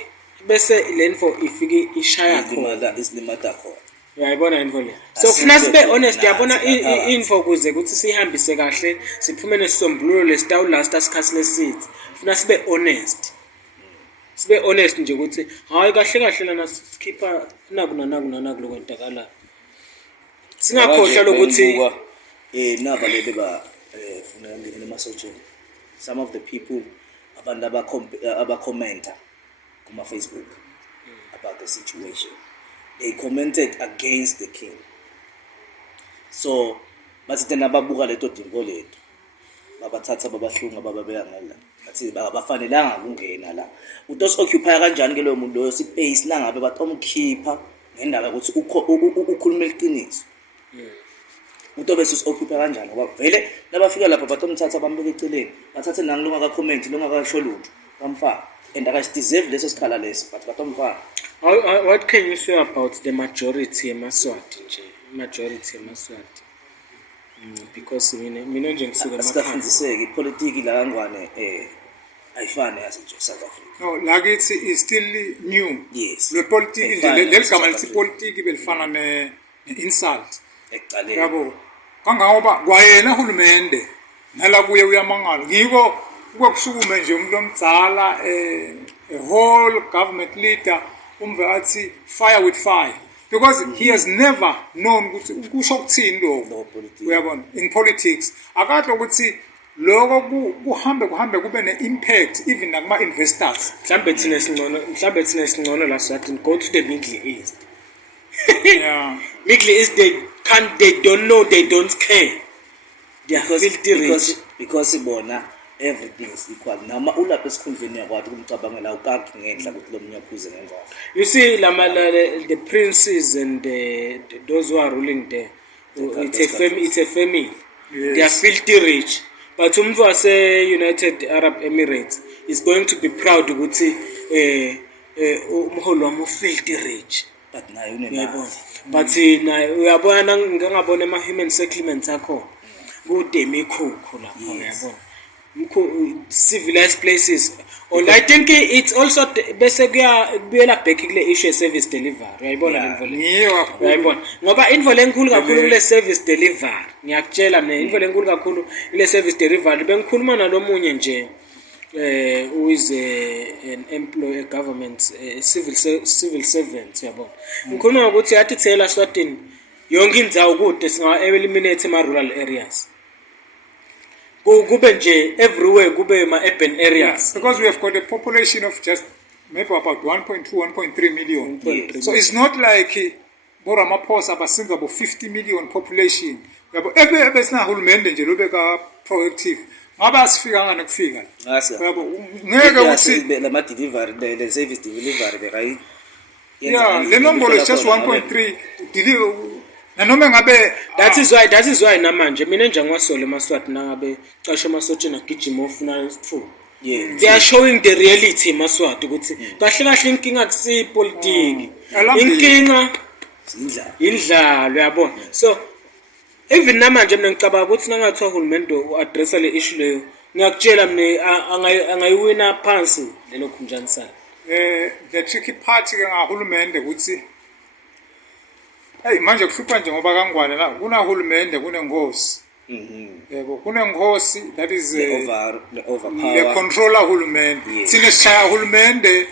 bese lenfo ifike ishaya khona. Islimata khona. Uyayibona info le. So kufuna sibe honest, yabona info kuze ukuthi sihambise kahle, siphume nesisombululo lesitawu last asikhathi lesithi. Kufuna sibe honest. Sibe honest nje ukuthi hayi kahle lana sikhipha naku lokwentakala. Singakhohlwa lokuthi naba lebe ba funa ngene emasocheni. Some of the people abantu abacommenta kuma Facebook about the situation, they commented against the king. So bathi tena babuka leto dimbo lethu babathatha babahlunga bababeka ngala bathi bafanelanga ukungena la. Utos occupy kanjani ke lo muntu lo space nangabe batomkhipha ngendaba ukuthi ukhuluma iqiniso. Utobe occupy kanjani ngoba vele nabafika lapha batomthatha bambeka eceleni bathathe nangilonga ka comment longa kasho lutho bamfaka and akasideserve leso sikhala leso but bakamfaka. What can you say about the majority emaswati nje? Majority emaswati. Because mina nje ngisuka emakhaya. Asikafundziseki ipolitiki la kangwane ayifane yase South Africa. No, lakithi is still new. Yes. Le politiki nje leligama lithi politiki belifana ne-insult. Ekuqaleni. Yabo. Kangangoba kwayena uhulumende nala kuye uyamangala. Ngiko ukusukume nje umuntu omdzala a whole government leader umve athi fire with fire because he has never known ukuthi kusho ukuthini lokho. Uyabona in politics akade ukuthi lokho kuhambe kube ne-impact even nakuma investors. Mhlambe thina singcono la Swati go to the Middle East. Yeah. Middle East they don't know, they don't care. They are filthy rich. Because bona everything is equal. Nama ulapha esikhundleni yakwathi kumcabangela ukakhe ngenhla ukuthi lo munye aphuze ngemva. You see the princes and those who are ruling there, it's a family. Yes. They are filthy rich. But umuntu wase United Arab Emirates is going to be proud ukuthi umholo wami filthy rich. But nayo unenabo. But uyabona ngingabona ama human settlements akho kude emikhukhu lapho uyabona. Civilized places. And I think it's also bese kuyela Bheki kule issue service delivery. Uyayibona info le. Uyayibona. Ngoba info lenkulu kakhulu kule service delivery. Ngiyakutshela mina info lenkulu kakhulu kule service delivery. Bengikhuluma nalomunye nje who is an employee, a government, civil servant uyabona. Ngikhuluma ukuthi yathi thela Swatini yonke indzawo kude singa eliminate ama rural areas. Kube nje everywhere kube ma urban areas. Because we have got a population of just maybe about 1.2, 1.3 million. Yeah. So it's not like Bora Maposa basinga about 50 million population. Ebe sina hulumende nje lobeka proactive. Ngabe asifika ngane kufika. Yabo ngeke uthi la delivery the service delivery bekai. Yeah, the number is just 1.3 deliver. Nanoma ngabe that is why namanje mina nje ngwasole emaswati nangabe qasha amasotshe nagijima ofuna isifu. Yeah. They are showing the reality emaswati ukuthi kahle kahle inkinga akusi politiki. Inkinga indlalo uyabona. So even namanje mina ngicabanga ukuthi nangathiwa uhulumende uaddressa le issue leyo ngiyakutshela mina angayiwina phansi lelo khunjanisana. The tricky part ke ngahulumende ukuthi hey manje kuhlupha nje ngoba kangwane la kunahulumende kunengosi. Yebo kunengosi that is the controller hulumende. Sine sichaya hulumende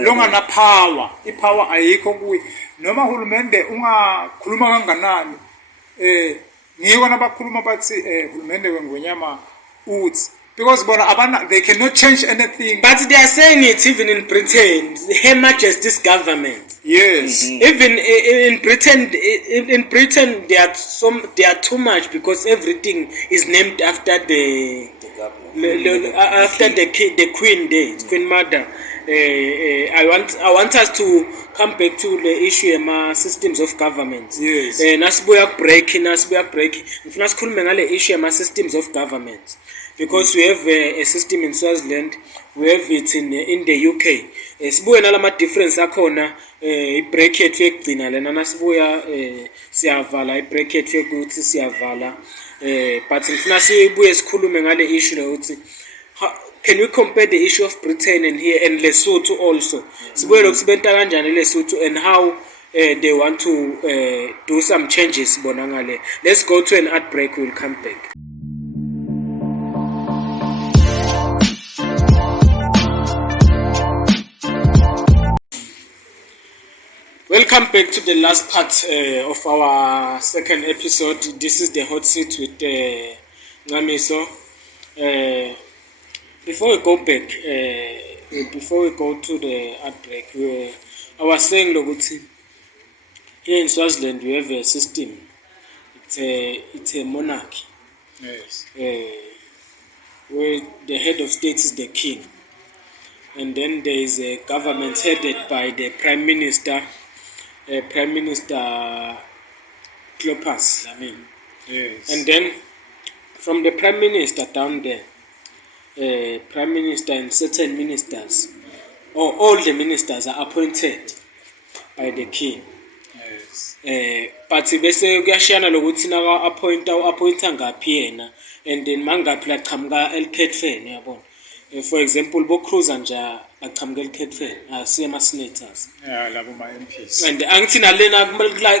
longa na power. Ipower ayikho kuyi. Noma hulumende ungakhuluma kanganani ngiyona abakhuluma bathi hulumende wengonyama uthi because they cannot change anything. But they are saying it even in Britain, Her Majesty's government. Yes. Even in Britain, they are too much because everything is named after the Queen Day, Queen Mother. I want us to come back to the issue of systems of government. Yes. Nasibuya breaking. Ngifuna sikhulume ngale issue of systems of government. Because we have a system in Swaziland, we have it in the UK. Sibuya nalama difference akhona bracket yekugcina lena nasibuya siyavala bracket yokuthi siyavala but ngifuna sibuye sikhulume ngale issue ukuthi can we compare the issue of Britain and here and Lesotho also? Sibuye lokusibenta kanjani Lesotho and how they want to do some changes bona ngale. Let's go to an ad break, we'll come back. Welcome back to the last part of our second episode. This is the hot seat with Ncamiso. Before we go back, before we go to the ad break, I was saying, Loguti, here in Swaziland we have a system. It's a monarchy. Yes. Where the head of state is the king. And then there is a government headed by the Prime Minister. Prime Minister Clopas, Yes. And then from the Prime Minister down there, prime minister and certain ministers, or all the ministers are appointed by the king. Yes. But bese kuyashiyana lokuthi naka appointa ngaphi yena, and then mangaphi la qhamuka elikhethweni yabona. For example, bo cruiser nje aqhamuka elikhethweni asiye ama senators. Yeah, labo ma MPs. And angithi nalena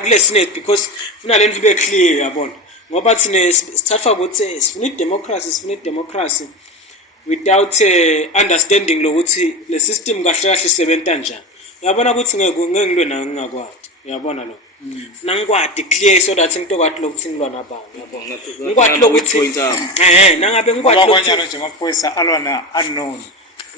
kule senate because funa lento ibe clear yabona. Ngoba thina sithatha ukuthi sifuna democracy without understanding lokuthi le system kahle kahle isebenza kanjani. Uyabona ukuthi ngeke ngilwe nayo ngingakwadi. Uyabona lo. Funa ngikwadi clear so that ngitokwathi lokuthi ngilwa nabantu yabona. Ngikwadi lokuthi nangabe ngikwadi lokuthi nje amaphoyisa alwa na unknown.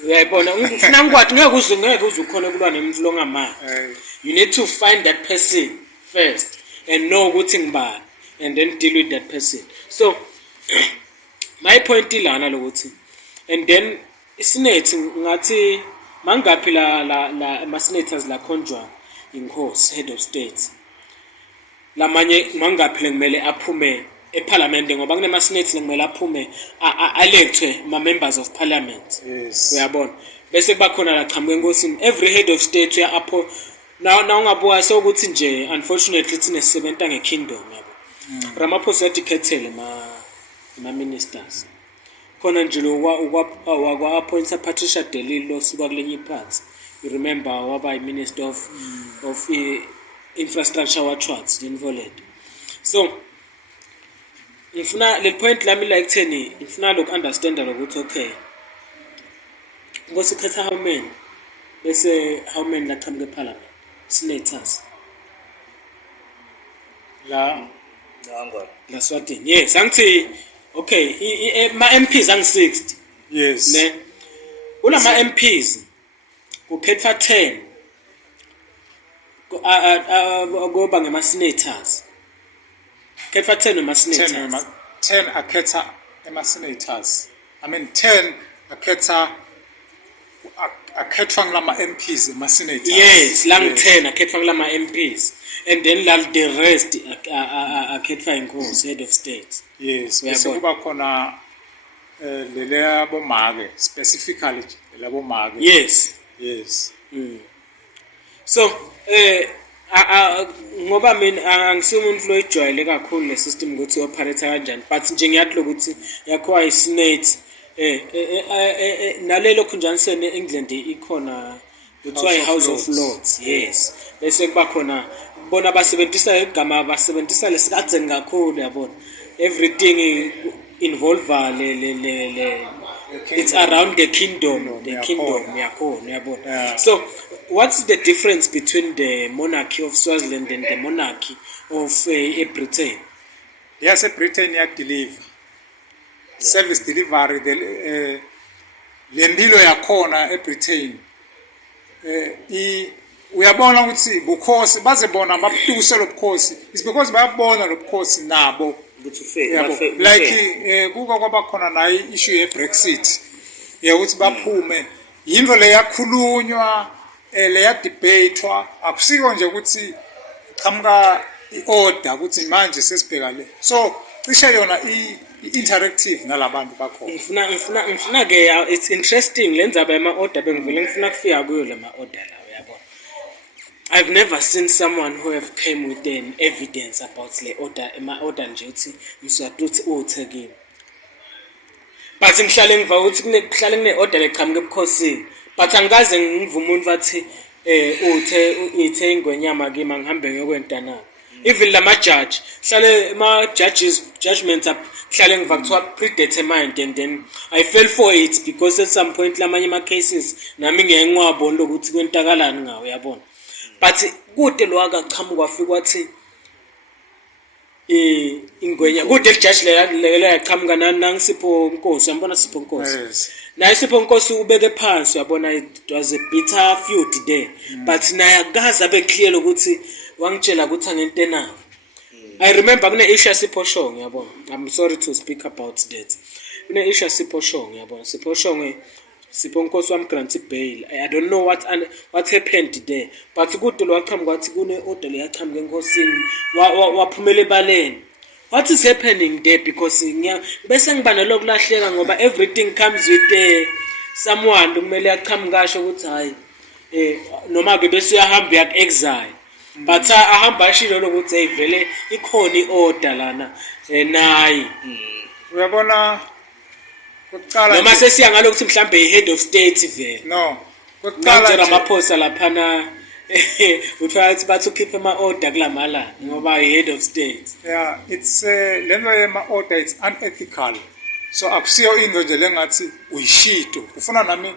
Uyabona ngifuna ngikwadi ngeke uze ukhona kulwa nemuntu longamali. You need to find that person first and know ukuthi ngibani and then deal with that person. So my point ilana lokuthi, and then isenate ngathi mangaphi la ama senators la khonjwa inkosi head of state. Lamanye mangaphi ngimele aphume eparliament ngoba kunema senate ngimele aphume electwe ma members of parliament. Yes. Uyabona bese kuba khona la qhamuke enkosini every head of state uya apho na ungabuka sokuthi nje unfortunately thina sisebenza ngekingdom yabo. Ramaphosa yatikhethele ma ministers. Khona nje lo wa appointa Patricia de Lille suka kulenye iphathi. You remember waba minister of infrastructure wa trucks involved. So ngifuna le point lami la ekutheni ngifuna loku understand ukuthi okay ngosikhetha how many bese how many la qhamuke eparliament senators la Swatini. Yes, angithi okay ma MPs ang 60. Yes. Ne ulama MPs kukhethwa 10 ngoba ngema senators. Khethwa 10 ngema senators. 10 akhetha ema senators. I mean 10 akhethwa ngama MPs ema senators. Yes, lang 10 akhethwa ngama MPs. And then the rest akhethwa inkosi head of state. Yes, bese kuba khona lele yabo mage specifically labo mage. Yes. Yes. So ngoba mina angisumuntu lo ejwayele kakhulu le system ukuthi operate kanjani, but nje ngiyathi lokuthi yakho isenate nalelo khunjanisene eEngland ikhona kuthiwa iHouse of Lords. Yes, bese kuba khona bona basebenzisa igama abasebenzisa lesikadzeni kakhulu yabona. Everything involve it's around the kingdom yakhona yabona. So what's the difference between the monarchy of Swaziland and the monarchy of Britain? Yes, Britain ya deliver service delivery le ndilo yakhona eBritain uyabona ukuthi bukhosi bazebona amaphusa lobukhosi is because bayabona lobukhosi nabo ukuthi fair like kuba kwaba khona nayo issue ye Brexit ukuthi baphume yinto le yakhulunywa le ya debatewa akusiko nje ukuthi qhamuka iorder ukuthi manje sesibheka le so cishe yona interactive nalabantu bakhona. Ngifuna ke it's interesting lenza ba ema order bengivele ngifuna kufika kuyo lama order lawo yabona. I've never seen someone who have came with an evidence about the order ema order nje uthi mswatuthi uthekile. But ngihlale ngiva ukuthi kuhlale kune order leqhamuke ebukhosini, but angikaze ngivume umuntu bathi uthe ingwenyama kimi ngihambe ngiyokwentana. Even lama judge hlale ma judges judgments hlale ngiva kuthiwa predetermined, and then I fell for it because at some point lamanye ama cases nami ngiyenqwabo lokuthi kwentakalani ngawo yabona. But kude lo akaqhamuka kwafika kwathi ingwenya kude judge le yaqhamuka nangisipho Nkosi yabona Sipho Nkosi. Naye Sipho Nkosi ubeke phansi yabona it was a bitter feud there, but naye akaza be clear ukuthi wangitshela ukuthi angentena. I remember kune issue Sipho Shongwe yabona. I'm sorry to speak about that. Kune issue Sipho Shongwe yabona. Sipho Shongwe Sipho Nkosi wamgrant bail. I don't know what happened there, but kude lo waqhamuka kwathi kune order le yaqhamuka enkosini waphumela ebaleni What is happening there? Because bese ngiba nolokulahleka ngoba everything comes with someone kumele aqhamuke kasho ukuthi hayi noma ke bese uyahamba yak exile. But ahamba ashilo lokuthi ayivele ikhona iorder lana nayi. Uyabona kuqala noma sesiya ngalokuthi mhlambe ihead of state vele. No. Kuqala nje amaphosa laphana uthola ukuthi bathi ukhiphe ama-order kulamala ngoba head of state. Yeah, it's lento yema order it's unethical. So akusiyo into nje lengathi uyishito. Ufuna nami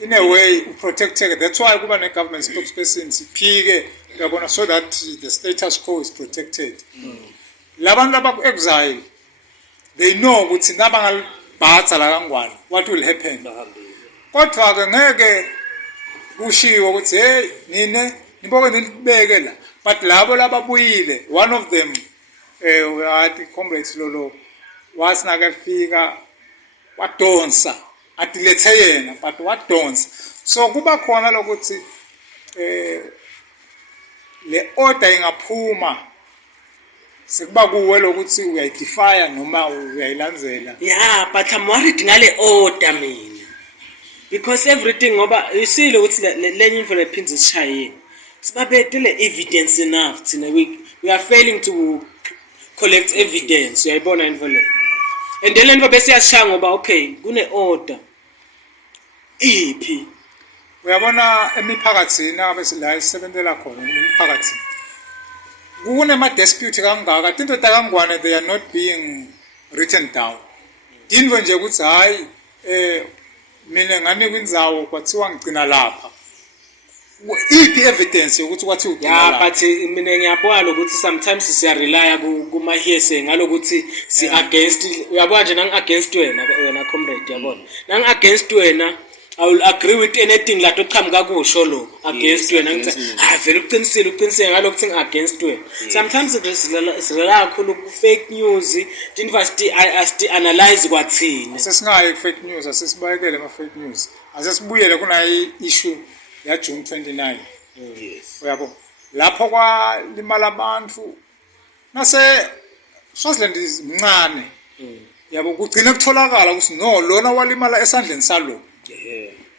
in a way protected. That's why kuba ne government spokesperson siphike uyabona so that the status quo is protected. Labantu abaku exile they know ukuthi nabangalibhatha la kangwane what will happen. Kodwa ke ngeke kushiwo ukuthi hey nine niboke nibeke la but labo lababuyile one of them wathi comrades lolo wasinaka fika wadonsa athi lethe yena but wadonsa so kuba khona lokuthi le order ingaphuma sekuba kuwe lokuthi uyayidefy noma uyayilandzela. Yeah, but I'm worried ngale order mina. Because everything ngoba you see ukuthi lenye info lephinze isishayeni. Sibabethele evidence enough thina we are failing to collect evidence uyayibona info le. And then lento bese yashaya ngoba okay kune order. Iphi uyabona emiphakathini abese la isebenzela khona emiphakathini. Kunema dispute kangaka into takangwane they are not being written down. Dinvo nje ukuthi hayi mina ngane kwindzawo kwathiwa ngicina lapha. Iphi evidence ukuthi kwathi ugcina lapha? Yeah, but mina ngiyabona ukuthi sometimes siya rely kuma hearsay ngalokuthi si against uyabona nje nang against wena comrade yabona. Nang against wena I will agree with anything la toqhamuka kusho lo against wena ngithi vele uqinisile ngalokuthi against wena. Sometimes sirela kakhulu ku fake news dinvasti analyze kwathini. Sesingayi fake news asesibayekele ama fake news. Asesibuyele kuna issue ya June 29. Yes. Uyabo lapho kwalimala abantu nase Swaziland izimncane. Yabo kugcina kutholakala ukuthi no lona walimala esandleni salo.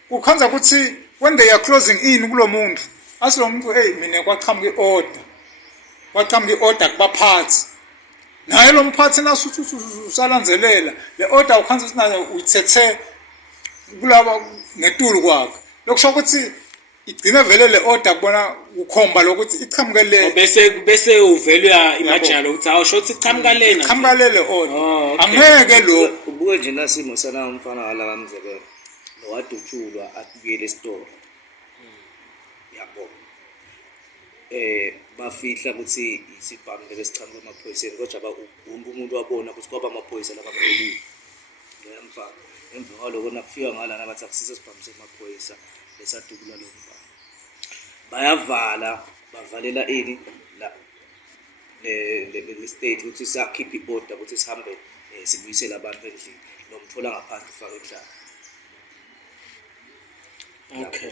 Ukhanza ukuthi when they are closing in kulo muntu asilo muntu hey mina kwaqhamuka iorder kubaphathi naye lo mphathi nasuthi usalandzelela le order ukhanza ukuthi nayo uyithethe kulaba ngetulu kwakhe lokusho ukuthi igcina vele le order kubona ukhomba lokuthi iqhamuke le bese uvele imagine ukuthi awusho ukuthi iqhamuka le order angeke lo ubuke nje nasimo sana umfana wala kamzekelo wadutshulwa atubuyele esitolo. Yabo bafihla ukuthi isibhamu lesichambe emaphoyiseni kodwa umuntu wabona ukuthi kwaba amaphoyisa labaphelile ngiyamfaka emva kwaloko nakufika ngala nabathi akusise sibhamu semaphoyisa lesadukula lo mfana bayavala bavalela ini la le state ukuthi sakhipha iorder ukuthi sihambe sibuyisele abantu endlini nomthola ngaphansi ufaka ehlala. Okay.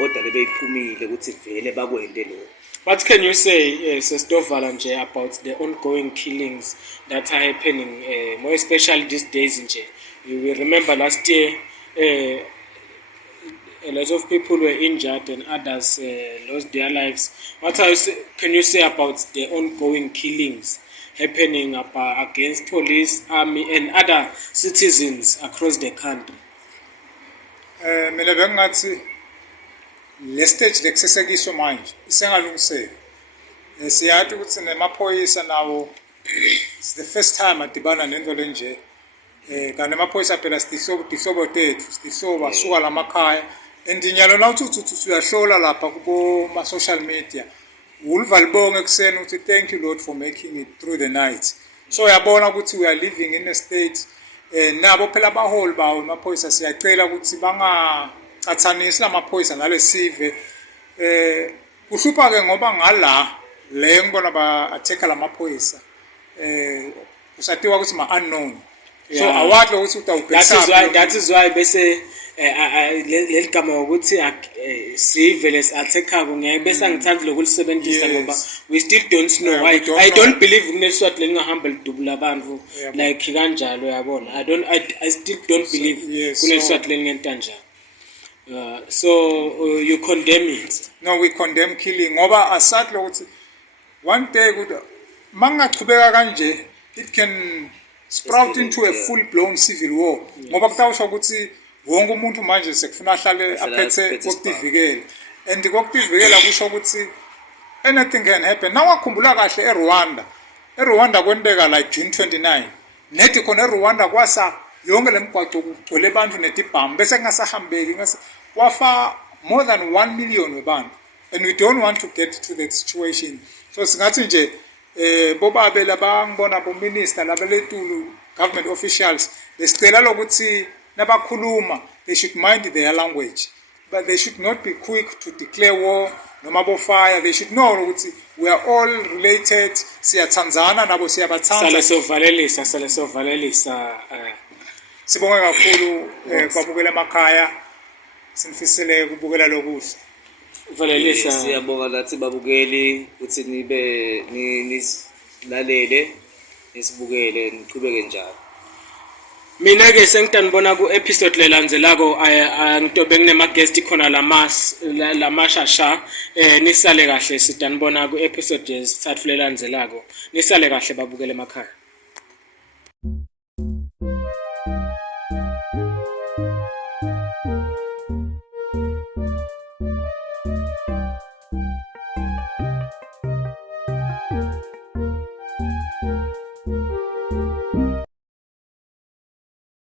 Order lebeyiphumile ukuthi vele bakwende lo. What can you say Sestovala nje about the ongoing killings that are happening more especially these days nje? You will remember last year a lot of people were injured and others lost their lives. What can you say about the ongoing killings happening against police, army and other citizens across the country? Mina bengathi le stage lekusesekiswa manje isengalungiseka. Siyathi ukuthi nemaphoyisa nawo it's the first time adibana nento lenje. Kanti emaphoyisa phela sihlobo tethu sihlobo suka lamakhaya endinyalo na uthi uyahlola lapha kubo ma social media. Ulvalibonga ekseni uthi thank you Lord for making it through the night. So yabona ukuthi we are living in a state nabo phela abaholi bawo amaphoyisa siyacela ukuthi bangacathanisi lamaphoyisa nalesive kuhlupha ke ngoba ngala le ngibona ba attack lamaphoyisa kusatiwa ukuthi ma unknown so awathi ukuthi utawubhekisa that is why bese leligama ukuthi sivele attackako ngeke bese ngithanda lokulisebenzisa ngoba we still don't know. I don't believe kuneswati lengahamba lidubula abantu like kanjalo yabona. I still don't believe kuneswati lengenta njalo. So you condemn it? No, we condemn killing ngoba asathi lokuthi one day mangachubeka kanje it can sprout into a full blown civil war ngoba kutawusho ukuthi wonke umuntu manje sekufuna ahlale aphethe kokutivikela and kokutivikela kusho ukuthi anything can happen. Now wakhumbula kahle eRwanda kwenteka like June 29 nethi khona eRwanda kwasa yonke lemgwaqo kugcwele abantu netibhamu bese kungasahambeki wafa more than 1 million webantu, and we don't want to get to that situation. So singathi nje bobabe labangibona bo minister labeletulu government officials besicela lokuthi nabakhuluma they should mind their language, but they should not be quick to declare war noma bo fire. They should know ukuthi we are all related, siyathandzana nabo siyabathandza. Sale sovalelisa sibonge kakhulu kwabukela emakhaya, sinifisele kubukela lokuhle. Valelisa siyabonga lathi babukeli ukuthi nibe nilalele nisibukele niqhubeke njalo. Mina ke sengitandibona ku episode lelandzelako ngitobe nginema guest khona lamashasha nisale kahle sitanibona ku episode yesithathu lelandzelako nisale kahle babukele emakhaya.